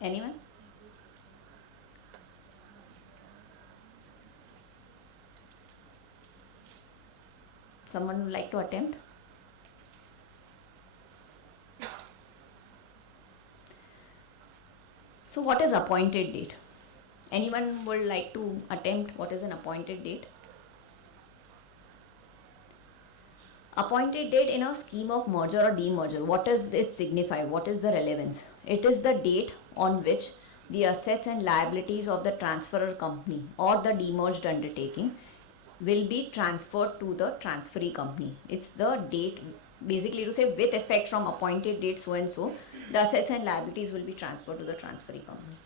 Anyone? Someone would like to attempt? So what is appointed date? Anyone would like to attempt what is an appointed date? Appointed date in a scheme of merger or demerger, what does it signify? What is the relevance? It is the date on which the assets and liabilities of the transferor company or the demerged undertaking will be transferred to the transferee company. It's the date, basically to say with effect from appointed date so and so, the assets and liabilities will be transferred to the transferee company.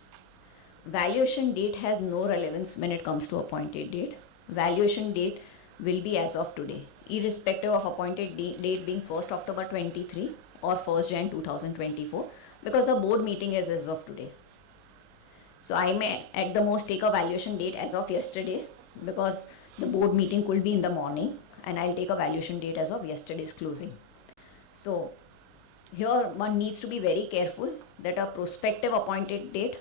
Valuation date has no relevance when it comes to appointed date. Valuation date will be as of today, irrespective of appointed date being 1st October 23 or 1st Jan 2024, because the board meeting is as of today. So I may at the most take a valuation date as of yesterday, because the board meeting could be in the morning, and I'll take a valuation date as of yesterday's closing. So here one needs to be very careful that a prospective appointed date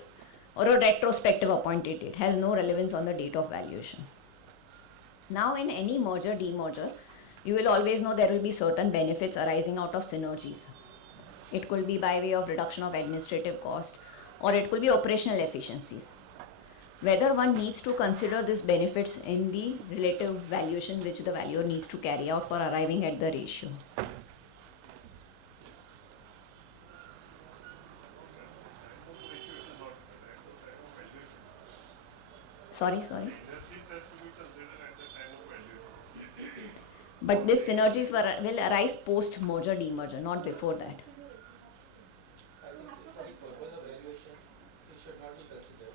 or a retrospective appointed date has no relevance on the date of valuation. Now in any merger, demerger, you will always know there will be certain benefits arising out of synergies. It could be by way of reduction of administrative cost, or it could be operational efficiencies. Whether one needs to consider these benefits in the relative valuation which the valuer needs to carry out for arriving at the ratio. Sorry. But these synergies will arise post merger demerger, not before that. I think for the purpose of valuation, it should not be considered.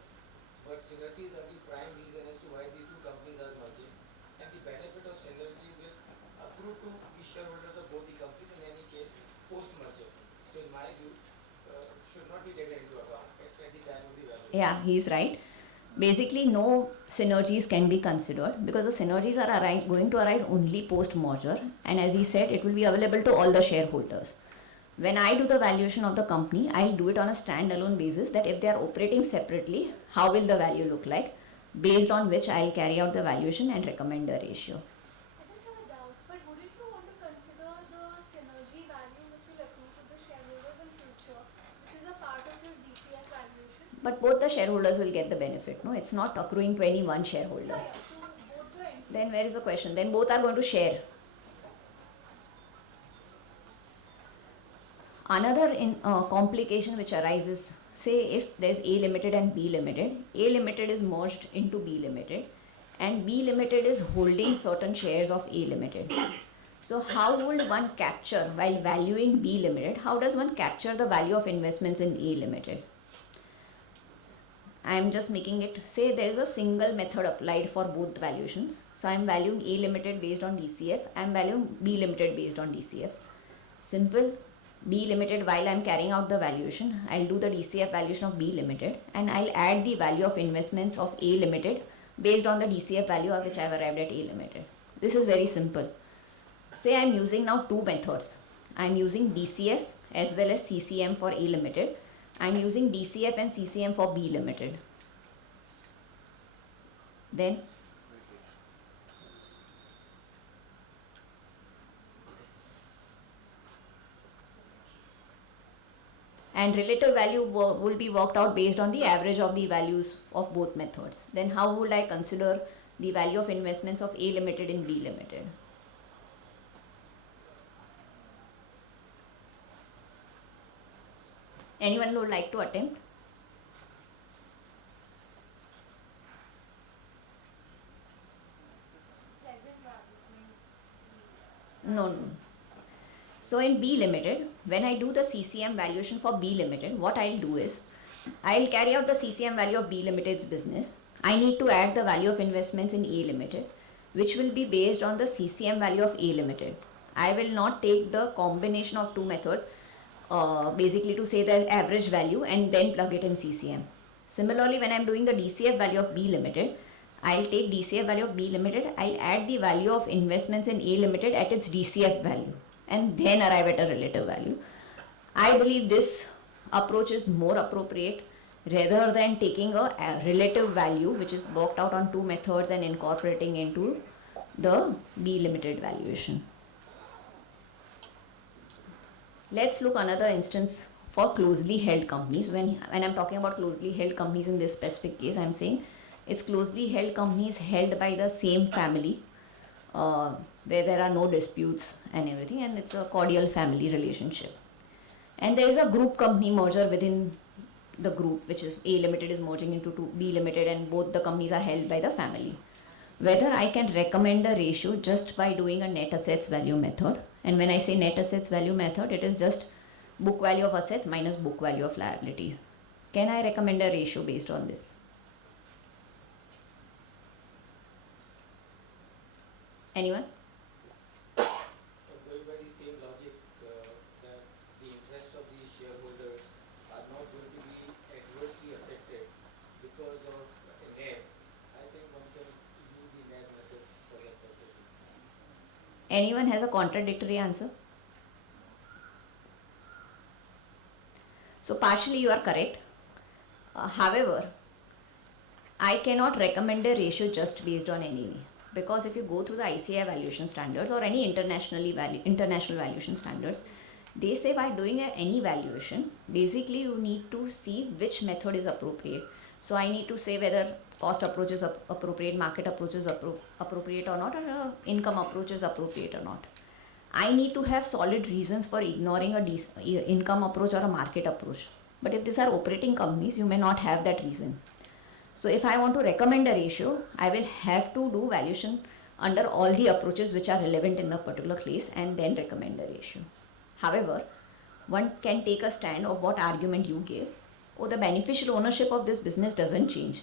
But synergies are the prime reason as to why these two companies are merging, and the benefit of synergy will accrue to the shareholders of both the companies in any case post merger. So in my view, should not be taken into account at the time of the valuation. Yeah, he's right. Basically, no synergies can be considered because the synergies are going to arise only post merger, and as he said, it will be available to all the shareholders. When I do the valuation of the company, I'll do it on a standalone basis, that if they are operating separately, how will the value look like, based on which I'll carry out the valuation and recommend a ratio. I just have a doubt, but wouldn't you want to consider the synergy value which will accrue to the shareholders in future, which is a part of your DCF valuation? But both the shareholders will get the benefit, no? It's not accruing to any one shareholder. Yeah, to both the entities. Then where is the question? Then both are going to share. Another complication which arises, say if there is A Limited and B Limited, A Limited is merged into B Limited and B Limited is holding certain shares of A Limited. So how would one capture, while valuing B Limited, how does one capture the value of investments in A Limited? I am just making it, say there is a single method applied for both valuations. So I am valuing A Limited based on DCF, I am valuing B Limited based on DCF. Simple. B Limited, while I am carrying out the valuation, I will do the DCF valuation of B Limited and I will add the value of investments of A Limited based on the DCF value of which I have arrived at A Limited. This is very simple. Say I am using now two methods. I am using DCF as well as CCM for A Limited. I am using DCF and CCM for B Limited. Then and relative value will be worked out based on the average of the values of both methods. Then how would I consider the value of investments of A Limited in B Limited? Anyone who would like to attempt? Present value. No. So in B Limited, when I do the CCM valuation for B Limited, what I'll do is, I'll carry out the CCM value of B Limited's business. I need to add the value of investments in A Limited, which will be based on the CCM value of A Limited. I will not take the combination of two methods, basically to say the average value and then plug it in CCM. Similarly, when I'm doing the DCF value of B Limited, I'll take DCF value of B Limited, I'll add the value of investments in A Limited at its DCF value and then arrive at a relative value. I believe this approach is more appropriate rather than taking a relative value which is worked out on two methods and incorporating into the B Limited valuation. Let's look another instance for closely held companies. When I'm talking about closely held companies in this specific case, I'm saying it's closely held companies held by the same family, where there are no disputes and everything, and it's a cordial family relationship. And there is a group company merger within the group, which is A Limited is merging into B Limited and both the companies are held by the family. whether I can recommend a ratio just by doing a net assets value method. And when I say net assets value method, it is just book value of assets minus book value of liabilities. Can I recommend a ratio based on this? Anyone? Going by the same logic that the interest of the shareholders are not going to be adversely affected because of a net, I think one can use the net method for that purpose. Anyone has a contradictory answer? So partially you are correct. However, I cannot recommend a ratio just based on NAV, because if you go through the ICAI valuation standards or any international valuation standards, they say by doing any valuation, basically you need to see which method is appropriate. So I need to say whether cost approach is appropriate, market approach is appropriate or not, or income approach is appropriate or not. I need to have solid reasons for ignoring a income approach or a market approach. But if these are operating companies, you may not have that reason. So if I want to recommend a ratio, I will have to do valuation under all the approaches which are relevant in the particular case and then recommend a ratio. However, one can take a stand of what argument you gave. Oh, the beneficial ownership of this business doesn't change.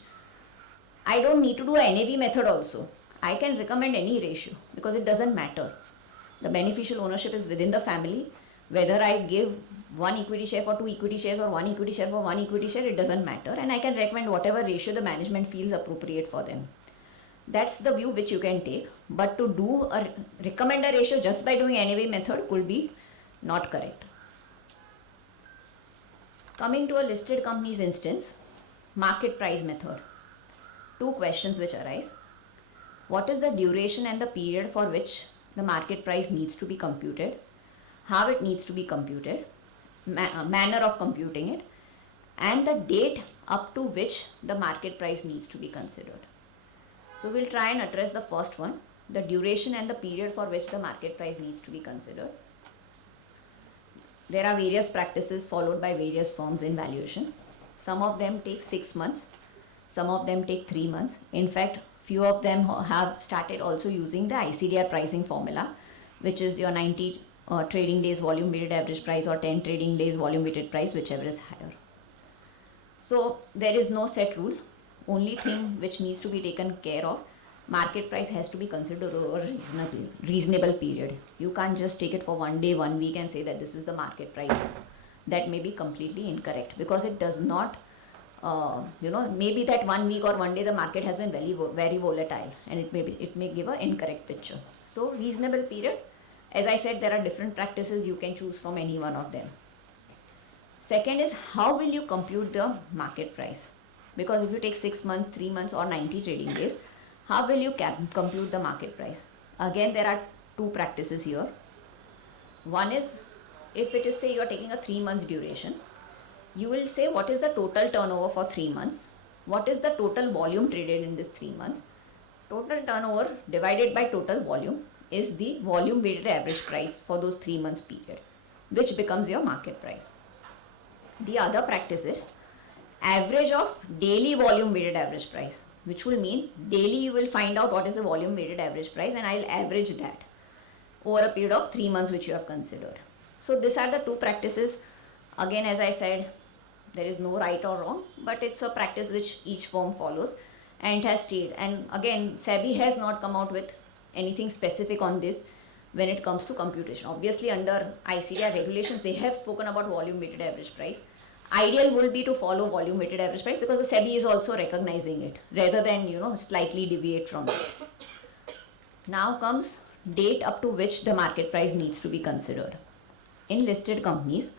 I don't need to do a NAV method also. I can recommend any ratio because it doesn't matter. The beneficial ownership is within the family. Whether I give one equity share for two equity shares or one equity share for one equity share, it doesn't matter. And I can recommend whatever ratio the management feels appropriate for them. That's the view which you can take. But to recommend a ratio just by doing NAV method could be not correct. Coming to a listed company's instance, market price method. Two questions which arise. What is the duration and the period for which the market price needs to be computed? How it needs to be computed? Manner of computing it, and the date up to which the market price needs to be considered. So we'll try and address the first one, the duration and the period for which the market price needs to be considered. There are various practices followed by various firms in valuation. Some of them take 6 months, some of them take 3 months. In fact, few of them have started also using the ICDR pricing formula, which is your 90 trading days volume weighted average price or 10 trading days volume weighted price, whichever is higher. So there is no set rule. Only thing which needs to be taken care of, market price has to be considered over a reasonable period. You can't just take it for 1 day, 1 week and say that this is the market price. That may be completely incorrect because it does not, maybe that 1 week or 1 day the market has been very volatile and it may give an incorrect picture. So reasonable period. As I said, there are different practices, you can choose from any one of them. Second is, how will you compute the market price? Because if you take 6 months, 3 months or 90 trading days, how will you compute the market price? Again, there are two practices here. One is, if it is, say you are taking a 3 months duration, you will say what is the total turnover for 3 months, what is the total volume traded in this 3 months. Total turnover divided by total volume is the volume weighted average price for those 3 months period, which becomes your market price. The other practice is average of daily volume weighted average price, which will mean daily you will find out what is the volume weighted average price and I'll average that over a period of 3 months which you have considered. So these are the two practices. Again, as I said, there is no right or wrong, but it's a practice which each firm follows and it has stayed. And again, SEBI has not come out with anything specific on this when it comes to computation. Obviously, under ICAI regulations, they have spoken about volume weighted average price. Ideal would be to follow volume weighted average price because the SEBI is also recognizing it rather than slightly deviate from it. Now comes date up to which the market price needs to be considered. In listed companies,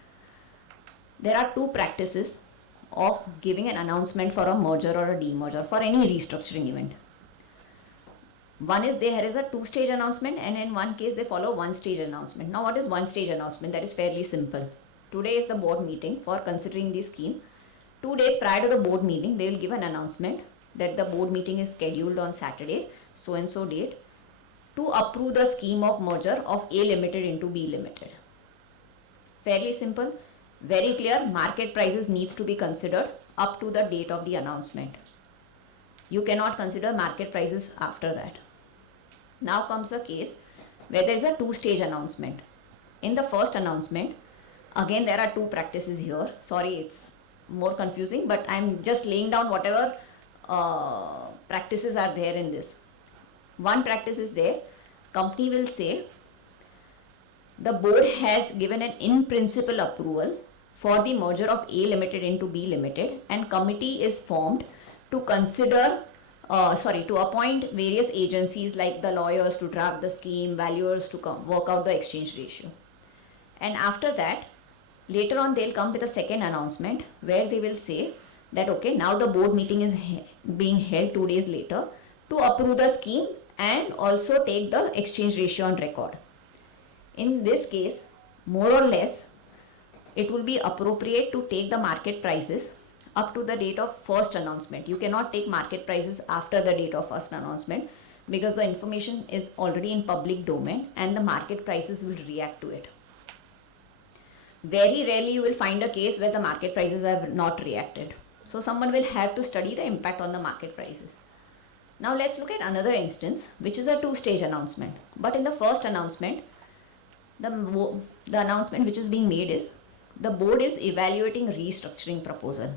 there are two practices of giving an announcement for a merger or a demerger for any restructuring event. One is there is a two-stage announcement and in one case they follow one-stage announcement. Now what is one-stage announcement? That is fairly simple. Today is the board meeting for considering this scheme. 2 days prior to the board meeting, they will give an announcement that the board meeting is scheduled on Saturday, so and so date, to approve the scheme of merger of A Limited into B Limited. Fairly simple, very clear, market prices needs to be considered up to the date of the announcement. You cannot consider market prices after that. Now comes a case where there is a two-stage announcement. In the first announcement, again there are two practices here. Sorry, it's more confusing, but I'm just laying down whatever practices are there in this. One practice is there. Company will say the board has given an in principle approval for the merger of A Limited into B Limited, and committee is formed to consider to appoint various agencies like the lawyers to draft the scheme, valuers to work out the exchange ratio. And after that, later on they'll come with a second announcement where they will say that okay, now the board meeting is being held 2 days later to approve the scheme and also take the exchange ratio on record. In this case, more or less, it will be appropriate to take the market prices up to the date of first announcement. You cannot take market prices after the date of first announcement because the information is already in public domain and the market prices will react to it. Very rarely you will find a case where the market prices have not reacted. So someone will have to study the impact on the market prices. Now let's look at another instance, which is a two-stage announcement. But in the first announcement, the announcement which is being made is the board is evaluating restructuring proposal.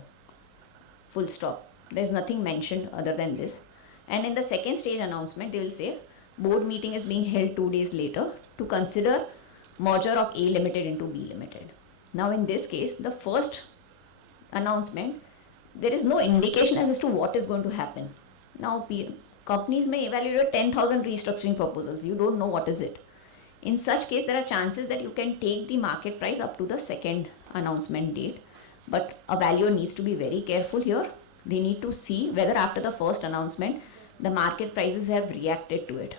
Full stop. There is nothing mentioned other than this. And in the second stage announcement, they will say board meeting is being held 2 days later to consider merger of A Limited into B Limited. Now in this case, the first announcement, there is no indication as to what is going to happen. Now companies may evaluate 10,000 restructuring proposals. You don't know what is it. In such case, there are chances that you can take the market price up to the second announcement date. But a valuer needs to be very careful here. They need to see whether after the first announcement, the market prices have reacted to it.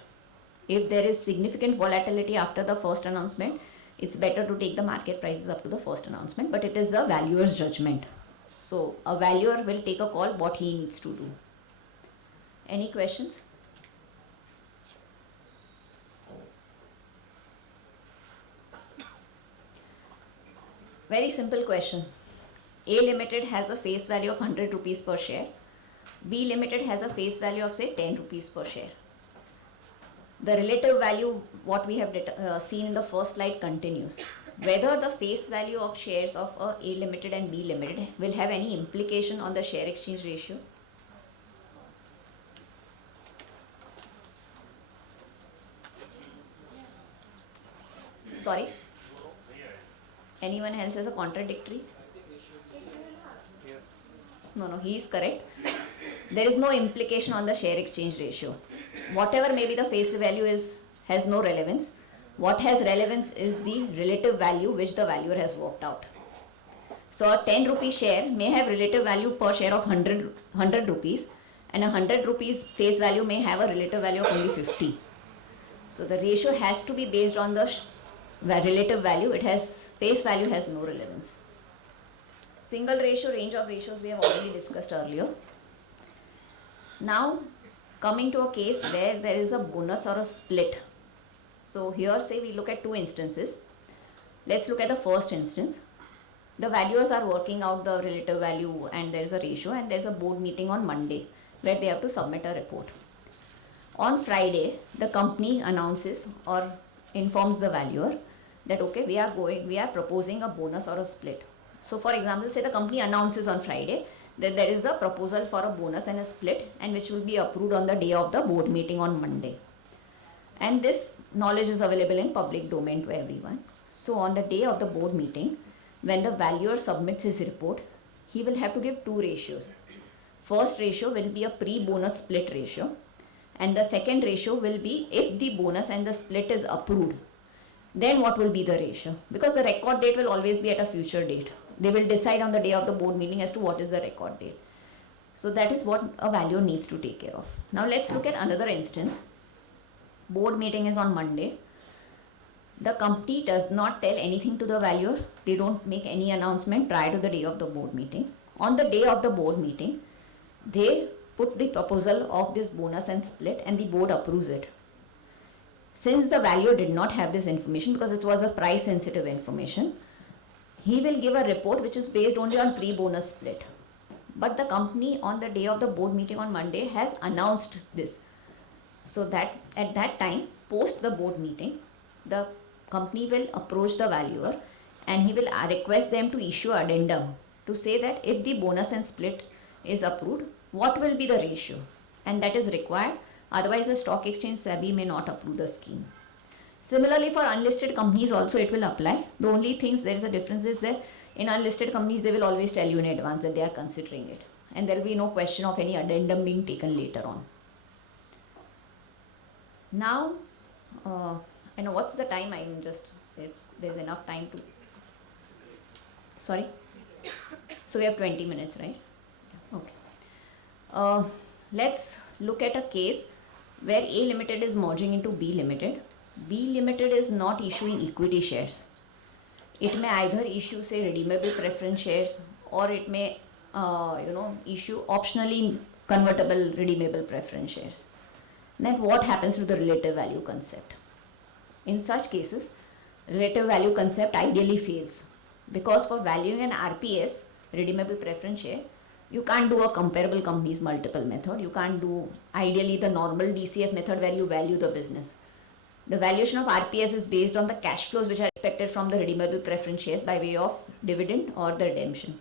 If there is significant volatility after the first announcement, it's better to take the market prices up to the first announcement, but it is the valuer's judgment. So a valuer will take a call what he needs to do. Any questions? Very simple question. A Limited has a face value of 100 rupees per share. B Limited has a face value of say 10 rupees per share. The relative value, what we have seen in the first slide, continues. Whether the face value of shares of A Limited and B Limited will have any implication on the share exchange ratio? Sorry? Anyone else has a contradictory? No, he is correct. There is no implication on the share exchange ratio. Whatever may be the face value has no relevance. What has relevance is the relative value which the valuer has worked out. So a 10 rupee share may have relative value per share of 100 rupees, and a 100 rupees face value may have a relative value of only 50. So the ratio has to be based on the relative value. Face value has no relevance. Single ratio, range of ratios we have already discussed earlier. Now coming to a case where there is a bonus or a split. So here say we look at two instances. Let's look at the first instance. The valuers are working out the relative value and there is a ratio, and there is a board meeting on Monday where they have to submit a report. On Friday, the company announces or informs the valuer that okay, we are proposing a bonus or a split. So for example, say the company announces on Friday that there is a proposal for a bonus and a split, and which will be approved on the day of the board meeting on Monday. And this knowledge is available in public domain to everyone. So on the day of the board meeting, when the valuer submits his report, he will have to give two ratios. First ratio will be a pre-bonus split ratio, and the second ratio will be if the bonus and the split is approved, then what will be the ratio? Because the record date will always be at a future date. They will decide on the day of the board meeting as to what is the record date. So that is what a valuer needs to take care of. Now let's look at another instance. Board meeting is on Monday. The company does not tell anything to the valuer. They don't make any announcement prior to the day of the board meeting. On the day of the board meeting, they put the proposal of this bonus and split, and the board approves it. Since the valuer did not have this information because it was a price sensitive information, he will give a report which is based only on pre-bonus split. but the company on the day of the board meeting on Monday has announced this. So that at that time, post the board meeting, the company will approach the valuer and he will request them to issue addendum to say that if the bonus and split is approved, what will be the ratio, and that is required. Otherwise, the stock exchange SEBI may not approve the scheme. Similarly, for unlisted companies also it will apply. The only things there is a difference is that in unlisted companies they will always tell you in advance that they are considering it, and there will be no question of any addendum being taken later on. Now, I know what's the time. I'm just, if there's enough time to. Sorry. So we have 20 minutes, right? Okay. Let's look at a case where A Limited is merging into B Limited. B Limited is not issuing equity shares. It may either issue, say, redeemable preference shares, or it may, issue optionally convertible redeemable preference shares. Then what happens to the relative value concept? In such cases, relative value concept ideally fails, because for valuing an RPS, redeemable preference share, you can't do a comparable companies multiple method. You can't do ideally the normal DCF method where you value the business. The valuation of RPS is based on the cash flows which are expected from the redeemable preference shares by way of dividend or the redemption.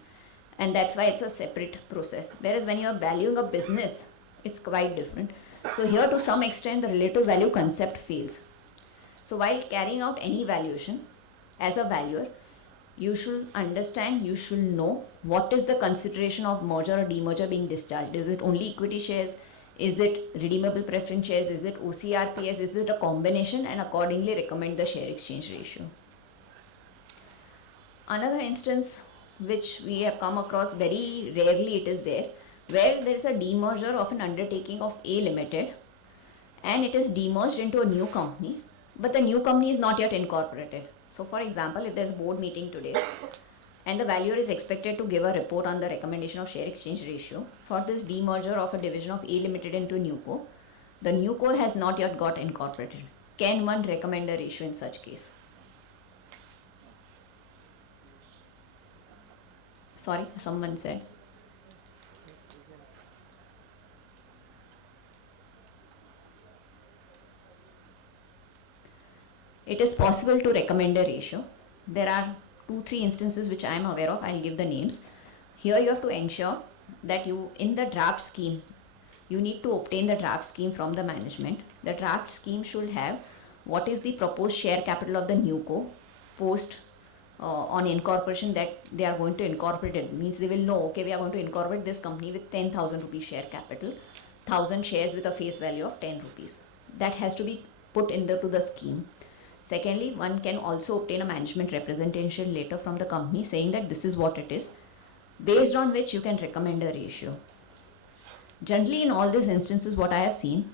And that's why it's a separate process. Whereas when you are valuing a business, it's quite different. So here to some extent the relative value concept fails. So while carrying out any valuation as a valuer, you should understand, you should know what is the consideration of merger or demerger being discharged. Is it only equity shares? Is it redeemable preference shares? Is it OCRPS? Is it a combination? And accordingly recommend the share exchange ratio. Another instance which we have come across very rarely, it is there, where there is a demerger of an undertaking of A Limited and it is demerged into a new company, but the new company is not yet incorporated. So for example, if there is a board meeting today and the valuer is expected to give a report on the recommendation of share exchange ratio for this demerger of a division of A Limited into NewCo, the NewCo has not yet got incorporated. Can one recommend a ratio in such case? Sorry, someone said. It is possible to recommend a ratio. There are 2-3 instances which I am aware of. I'll give the names. Here you have to ensure that you, in the draft scheme, you need to obtain the draft scheme from the management. The draft scheme should have what is the proposed share capital of the NewCo post on incorporation, that they are going to incorporate it. Means they will know, okay, we are going to incorporate this company with 10,000 rupees share capital, 1,000 shares with a face value of 10 rupees. That has to be put into the scheme. Secondly, one can also obtain a management representation letter from the company saying that this is what it is, based on which you can recommend a ratio. Generally, in all these instances, what I have seen,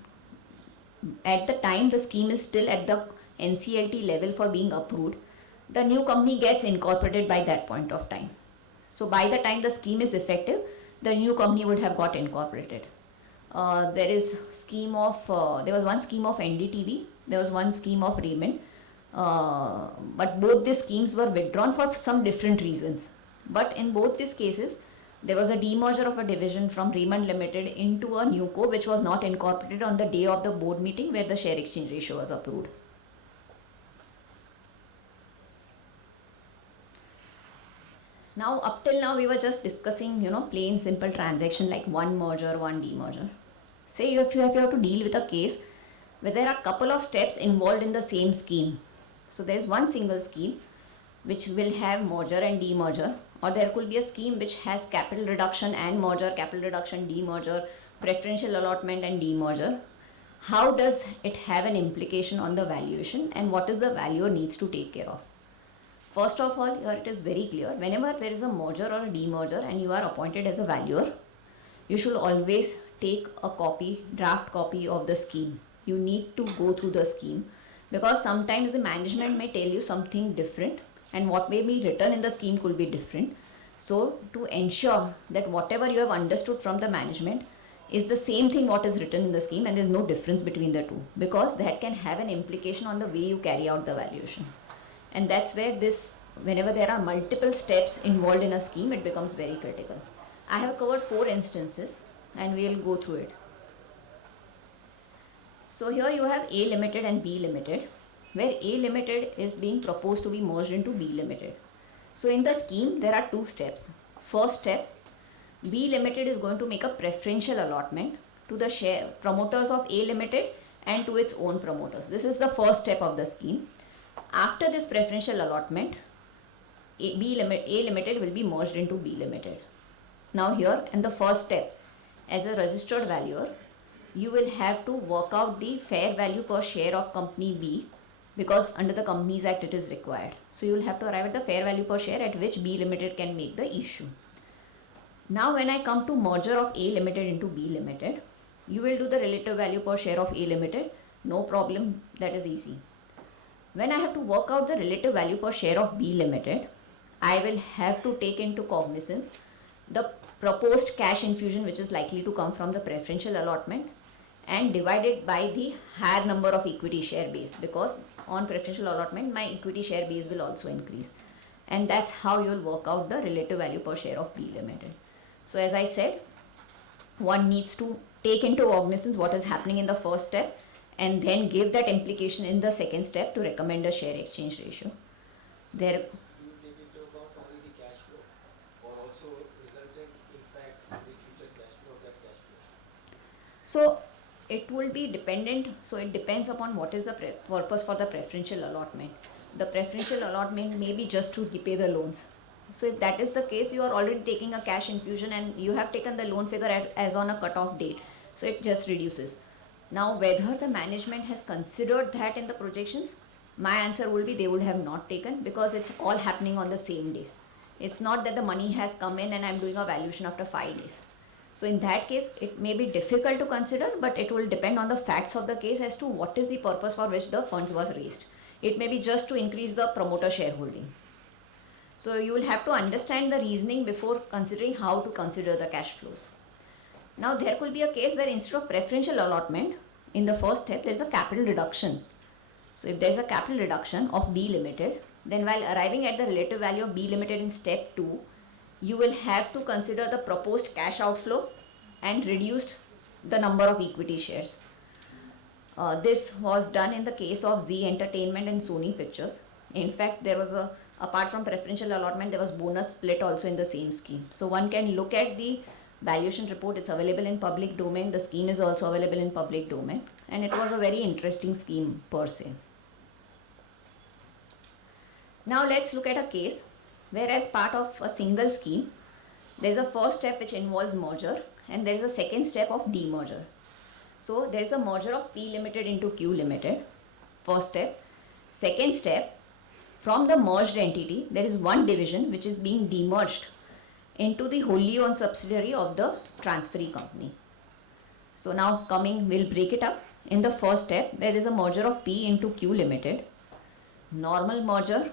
at the time the scheme is still at the NCLT level for being approved, the new company gets incorporated by that point of time. So by the time the scheme is effective, the new company would have got incorporated. There was one scheme of NDTV, there was one scheme of Raymond, but both these schemes were withdrawn for some different reasons. But in both these cases, there was a demerger of a division from Raymond Limited into a NewCo which was not incorporated on the day of the board meeting where the share exchange ratio was approved. Now, up till now, we were just discussing, plain simple transaction like one merger, one demerger. Say if you have to deal with a case where there are a couple of steps involved in the same scheme. So there is one single scheme which will have merger and demerger, or there could be a scheme which has capital reduction and merger, capital reduction, demerger, preferential allotment and demerger. How does it have an implication on the valuation, and what is the valuer needs to take care of? First of all, here it is very clear, whenever there is a merger or a demerger and you are appointed as a valuer, you should always take a draft copy of the scheme. You need to go through the scheme, because sometimes the management may tell you something different and what may be written in the scheme could be different. So to ensure that whatever you have understood from the management is the same thing what is written in the scheme and there is no difference between the two, because that can have an implication on the way you carry out the valuation. And that's where whenever there are multiple steps involved in a scheme, it becomes very critical. I have covered 4 instances and we will go through it. So here you have A Limited and B Limited, where A Limited is being proposed to be merged into B Limited. So in the scheme there are 2 steps. First step, B Limited is going to make a preferential allotment to the share promoters of A Limited and to its own promoters. This is the first step of the scheme. After this preferential allotment, A Limited will be merged into B Limited. Now here in the first step, as a registered valuer, you will have to work out the fair value per share of company B, because under the Companies Act it is required. So you will have to arrive at the fair value per share at which B Limited can make the issue. Now when I come to merger of A Limited into B Limited, you will do the relative value per share of A Limited. No problem, that is easy. When I have to work out the relative value per share of B Limited, I will have to take into cognizance the proposed cash infusion which is likely to come from the preferential allotment and divide it by the higher number of equity share base, because on preferential allotment my equity share base will also increase, and that's how you will work out the relative value per share of B Limited. So as I said, one needs to take into cognizance what is happening in the first step and then give that implication in the second step to recommend a share exchange ratio. There You take into account only the cash flow or also resultant impact on the future cash flow of that cash flow. So it will be dependent, so it depends upon what is the purpose for the preferential allotment. The preferential allotment may be just to repay the loans. So if that is the case, you are already taking a cash infusion and you have taken the loan figure as on a cut-off date. So it just reduces. Now whether the management has considered that in the projections, my answer will be they would have not taken, because it's all happening on the same day. It's not that the money has come in and I'm doing a valuation after 5 days. So in that case, it may be difficult to consider, but it will depend on the facts of the case as to what is the purpose for which the funds was raised. It may be just to increase the promoter shareholding. So you will have to understand the reasoning before considering how to consider the cash flows. Now there could be a case where instead of preferential allotment, in the first step there is a capital reduction. So if there is a capital reduction of B Limited, then while arriving at the relative value of B Limited in step 2, you will have to consider the proposed cash outflow and reduced the number of equity shares. This was done in the case of Z Entertainment and Sony Pictures. In fact, there was apart from preferential allotment, there was bonus split also in the same scheme. So one can look at the valuation report. It's available in public domain. The scheme is also available in public domain, and it was a very interesting scheme per se. Now let's look at a case where, as part of a single scheme, there is a first step which involves merger and there is a second step of demerger. So there is a merger of P Limited into Q Limited, first step. Second step, from the merged entity, there is one division which is being demerged into the wholly owned subsidiary of the transferee company. So now we'll break it up. In the first step, there is a merger of P into Q Limited. Normal merger,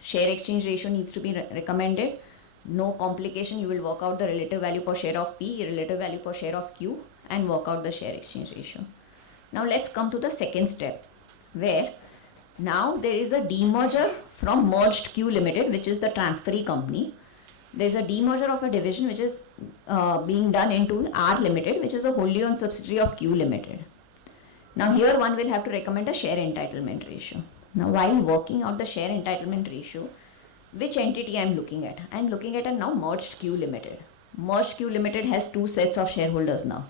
share exchange ratio needs to be recommended. No complication, you will work out the relative value per share of P, relative value per share of Q, and work out the share exchange ratio. Now let's come to the second step, where now there is a demerger from merged Q Limited, which is the transferee company. There is a demerger of a division which is being done into R Limited, which is a wholly owned subsidiary of Q Limited. Now here one will have to recommend a share entitlement ratio. Now while working out the share entitlement ratio, which entity I am looking at? I am looking at a now merged Q Limited. Merged Q Limited has two sets of shareholders now,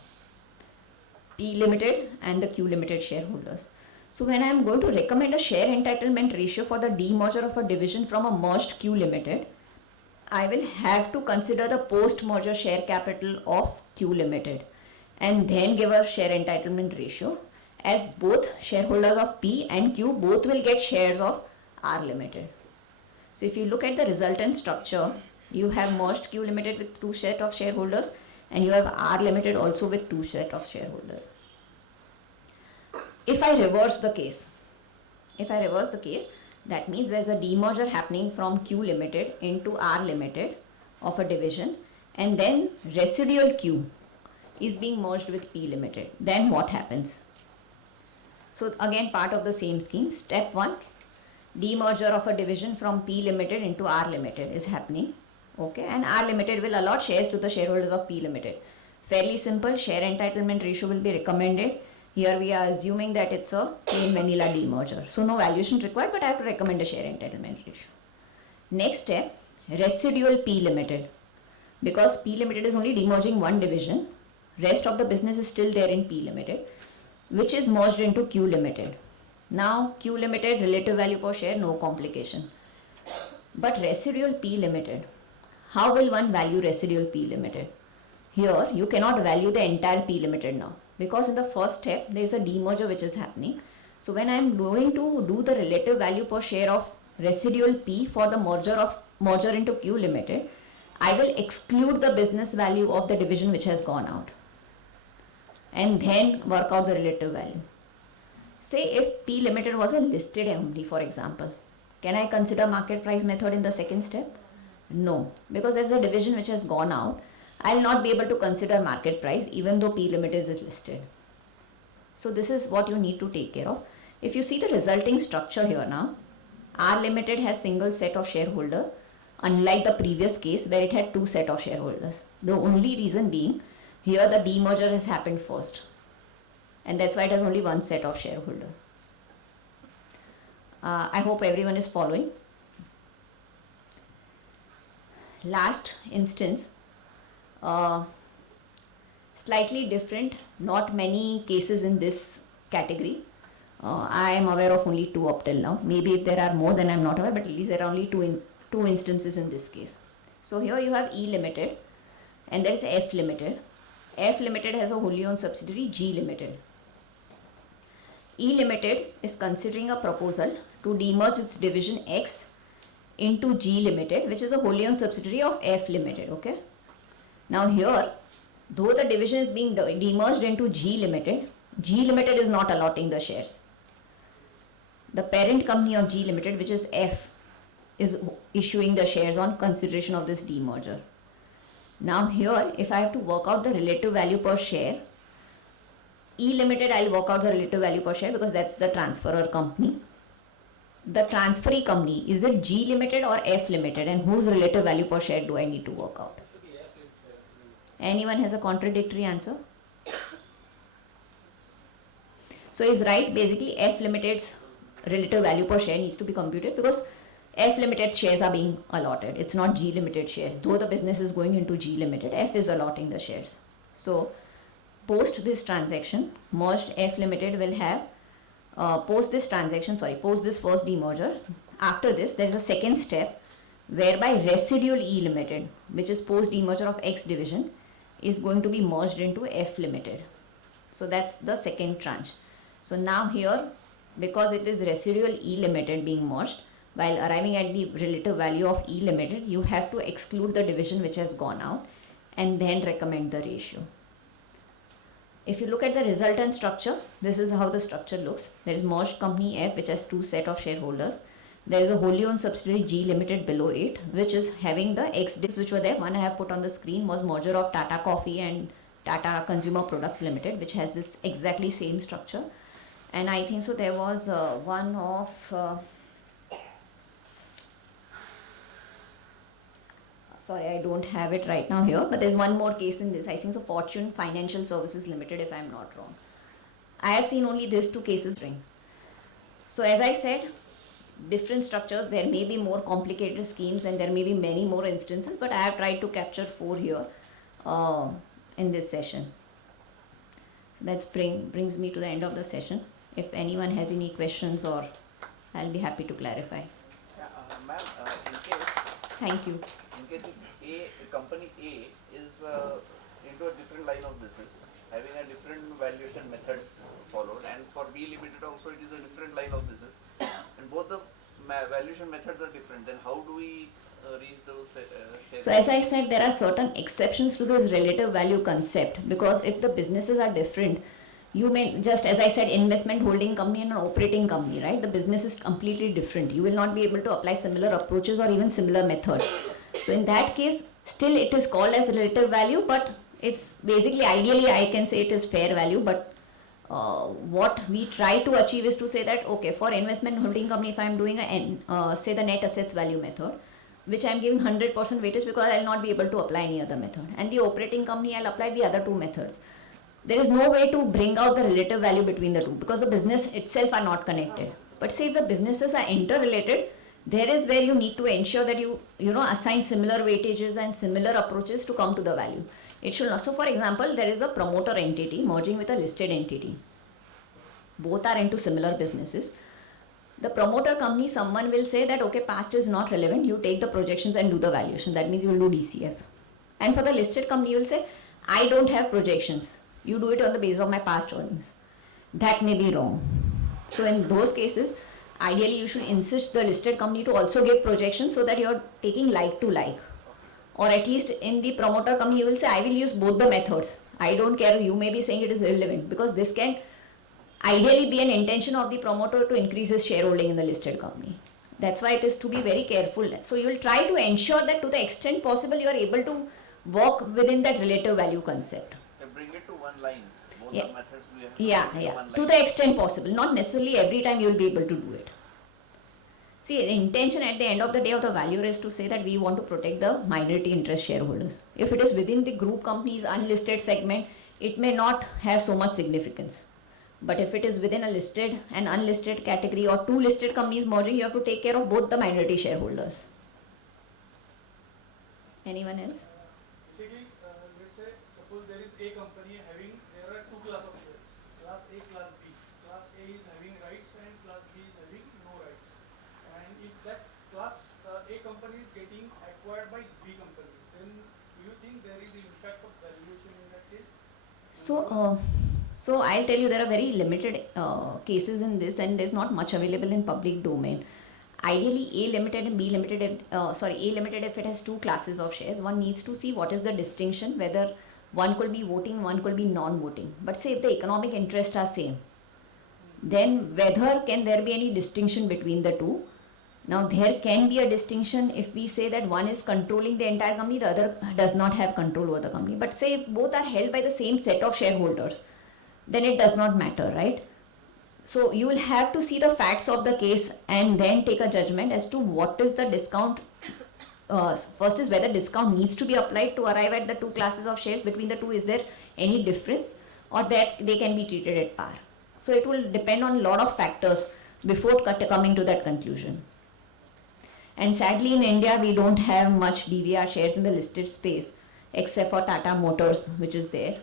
P Limited and the Q Limited shareholders. So when I am going to recommend a share entitlement ratio for the demerger of a division from a merged Q Limited, I will have to consider the post-merger share capital of Q Limited and then give a share entitlement ratio, as both shareholders of P and Q both will get shares of R Limited. So if you look at the resultant structure, you have merged Q Limited with two set of shareholders and you have R Limited also with two set of shareholders. If I reverse the case, that means there is a demerger happening from Q Limited into R Limited of a division, and then residual Q is being merged with P Limited. Then what happens? So again, part of the same scheme. Step 1, demerger of a division from P Limited into R Limited is happening. Okay, and R Limited will allot shares to the shareholders of P Limited. Fairly simple, share entitlement ratio will be recommended. Here we are assuming that it's a plain vanilla demerger. So no valuation required, but I have to recommend a share entitlement ratio. Next step, residual P Limited. Because P Limited is only demerging one division, rest of the business is still there in P Limited, which is merged into Q Limited. Now Q Limited, relative value per share, no complication. But residual P Limited, how will one value residual P Limited? Here you cannot value the entire P Limited now, because in the first step there is a demerger which is happening. So when I am going to do the relative value per share of residual P for the merger into Q Limited, I will exclude the business value of the division which has gone out and then work out the relative value. Say if P Limited was a listed MD, for example, can I consider market price method in the second step? No, because there's a division which has gone out. I will not be able to consider market price even though P Limited is listed. So this is what you need to take care of. If you see the resulting structure here now, R Limited has single set of shareholder, unlike the previous case where it had two set of shareholders. The only reason being here the demerger has happened first, and that's why it has only one set of shareholder. I hope everyone is following. Last instance, slightly different, not many cases in this category. I am aware of only two up till now. Maybe if there are more, then I am not aware, but at least there are only two instances in this case. So here you have E Limited and there is F Limited. F Limited has a wholly owned subsidiary G Limited. E Limited is considering a proposal to demerge its division X into G Limited, which is a wholly owned subsidiary of F Limited. Okay. Now here, though the division is being demerged into G Limited is not allotting the shares. The parent company of G Limited, which is F, is issuing the shares on consideration of this demerger. Now here, if I have to work out the relative value per share, E Limited, I will work out the relative value per share because that's the transferor company. The transferee company, is it G Limited or F Limited, and whose relative value per share do I need to work out? Anyone has a contradictory answer? So is right, basically F Limited's relative value per share needs to be computed because F Limited shares are being allotted. It's not G Limited shares. Though the business is going into G Limited, F is allotting the shares. So post this transaction, merged F Limited will have, post this first demerger. After this, there is a second step whereby residual E Limited, which is post demerger of X division, is going to be merged into F Limited. So that's the second tranche. So now here, because it is residual E Limited being merged, while arriving at the relative value of E Limited, you have to exclude the division which has gone out and then recommend the ratio. If you look at the resultant structure, this is how the structure looks. There is merged company F, which has two set of shareholders. There is a wholly owned subsidiary G Limited below it, which is having the X which were there. One I have put on the screen was merger of Tata Coffee and Tata Consumer Products Limited, which has this exactly same structure. And I think so there was one of sorry, I don't have it right now here, but there's one more case in this. I think so Fortune Financial Services Limited, if I'm not wrong. I have seen only these two cases. So as I said, different structures, there may be more complicated schemes and there may be many more instances, but I have tried to capture 4 here in this session. So that brings me to the end of the session. If anyone has any questions, or I'll be happy to clarify. Ma'am, in case, Thank you. in case if company A is into a different line of business, having a different valuation method followed, and for B Limited also it is a different line of business, and both the valuation methods are different, then how do we reach those shares? So as I said, there are certain exceptions to this relative value concept, because if the businesses are different, you may, just as I said, investment holding company and an operating company, right? The business is completely different. You will not be able to apply similar approaches or even similar methods. So in that case, still it is called as relative value, but it's basically, ideally I can say it is fair value, but what we try to achieve is to say that, okay, for investment holding company, if I am doing say the net assets value method, which I'm giving 100% weightage because I'll not be able to apply any other method. And the operating company, I'll apply the other two methods. There is no way to bring out the relative value between the two because the business itself are not connected. But say if the businesses are interrelated, there is where you need to ensure that you assign similar weightages and similar approaches to come to the value. It should not. So for example, there is a promoter entity merging with a listed entity. Both are into similar businesses. The promoter company, someone will say that okay, past is not relevant, you take the projections and do the valuation. That means you will do DCF. And for the listed company, you will say, I don't have projections. You do it on the basis of my past earnings. That may be wrong. So in those cases, ideally you should insist the listed company to also give projections so that you are taking like to like. Or at least in the promoter company, you will say, I will use both the methods. I don't care, you may be saying it is irrelevant because this can ideally be an intention of the promoter to increase his shareholding in the listed company. That's why it is to be very careful. So you will try to ensure that to the extent possible you are able to work within that relative value concept. Bring it to one line. Both Yeah. the methods we have Yeah, yeah. To the extent possible. Not necessarily every time you will be able to do it. See, the intention at the end of the day of the valuer is to say that we want to protect the minority interest shareholders. If it is within the group company's unlisted segment, it may not have so much significance. But if it is within a listed and unlisted category or two listed companies merging, you have to take care of both the minority shareholders. Anyone else? Basically, let's say, suppose there is a company having, there are two class of shares, class A, class B. Class A is having rights and class B is having no rights. And if that class A company is getting acquired by B company, then do you think there is the impact of valuation in that case? So I'll tell you there are very limited cases in this and there's not much available in public domain. Ideally A limited and B limited, A limited if it has two classes of shares, one needs to see what is the distinction, whether one could be voting, one could be non-voting. But say if the economic interests are same, then whether can there be any distinction between the two. Now there can be a distinction if we say that one is controlling the entire company, the other does not have control over the company. But say if both are held by the same set of shareholders, then it does not matter, right? So you will have to see the facts of the case and then take a judgment as to what is the discount. First is whether discount needs to be applied to arrive at the two classes of shares. Between the two, is there any difference or that they can be treated at par? So it will depend on a lot of factors before coming to that conclusion. And sadly in India, we don't have much DVR shares in the listed space except for Tata Motors, which is there,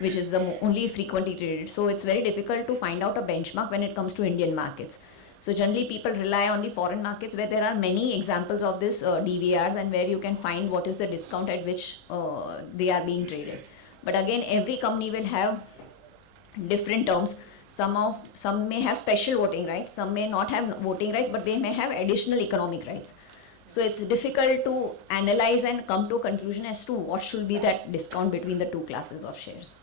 which is the only frequently traded. So it's very difficult to find out a benchmark when it comes to Indian markets. So generally people rely on the foreign markets where there are many examples of this DVRs and where you can find what is the discount at which they are being traded. But again, every company will have different terms. Some may have special voting rights, some may not have voting rights, but they may have additional economic rights. So it's difficult to analyze and come to a conclusion as to what should be that discount between the two classes of shares.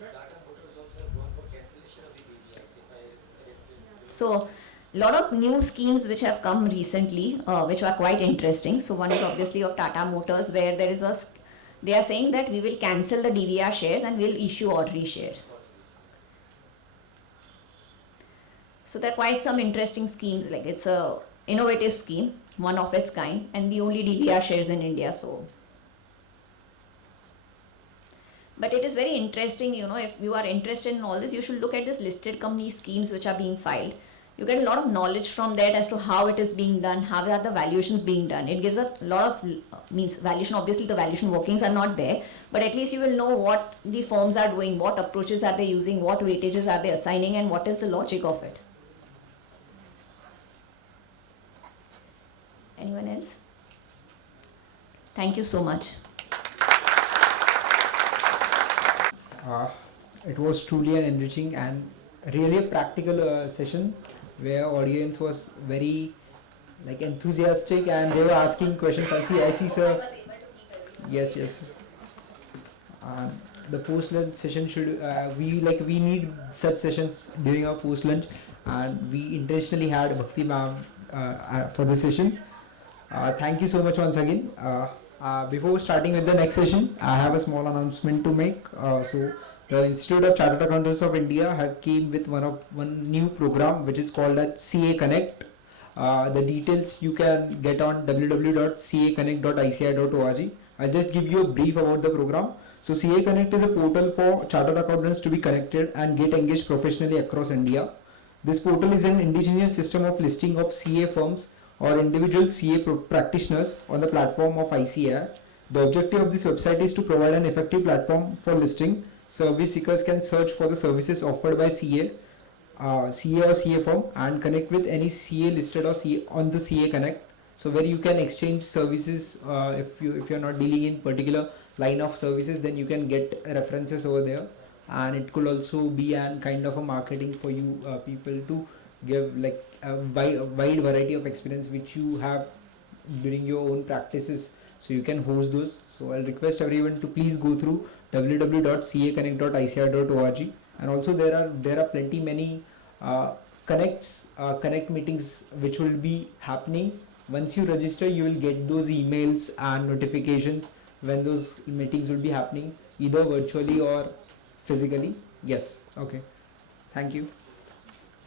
Tata Motors also have gone for cancellation of the BVIs, if I So a lot of new schemes which have come recently, which are quite interesting. So one is obviously of Tata Motors, where there is they are saying that we will cancel the DVR shares and we'll issue ordinary shares. So there are quite some interesting schemes, like it's a innovative scheme, one of its kind, and the only DVR shares in India. So, but it is very interesting, if you are interested in all this, you should look at this listed company schemes which are being filed. You get a lot of knowledge from that as to how it is being done, how are the valuations being done. It gives a lot of, valuation, obviously the valuation workings are not there, but at least you will know what the firms are doing, what approaches are they using, what weightages are they assigning, and what is the logic of it. Anyone else? Thank you so much. It was truly an enriching and really a practical session where audience was very enthusiastic and they were asking questions. I see sir. Yes. The post lunch session should we need such sessions during our post lunch, and we intentionally had Bhakti ma'am for this session. Thank you so much once again. Before starting with the next session, I have a small announcement to make. So the Institute of Chartered Accountants of India have came with one new program which is called as CA Connect. The details you can get on www.caconnect.ici.org. I'll just give you a brief about the program. So CA Connect is a portal for chartered accountants to be connected and get engaged professionally across India. This portal is an indigenous system of listing of CA firms or individual CA practitioners on the platform of ICAI. The objective of this website is to provide an effective platform for listing. Service seekers can search for the services offered by CA or CA firm and connect with any CA listed or CA on the CA Connect. So where you can exchange services. If you're not dealing in particular line of services, then you can get references over there, and it could also be an kind of a marketing for you people to give like a wide variety of experience which you have during your own practices, so you can host those. So I'll request everyone to please go through www.caconnect.ici.org, and also there are plenty many connect meetings which will be happening. Once you register, you will get those emails and notifications when those meetings will be happening, either virtually or physically. Yes, okay, thank you.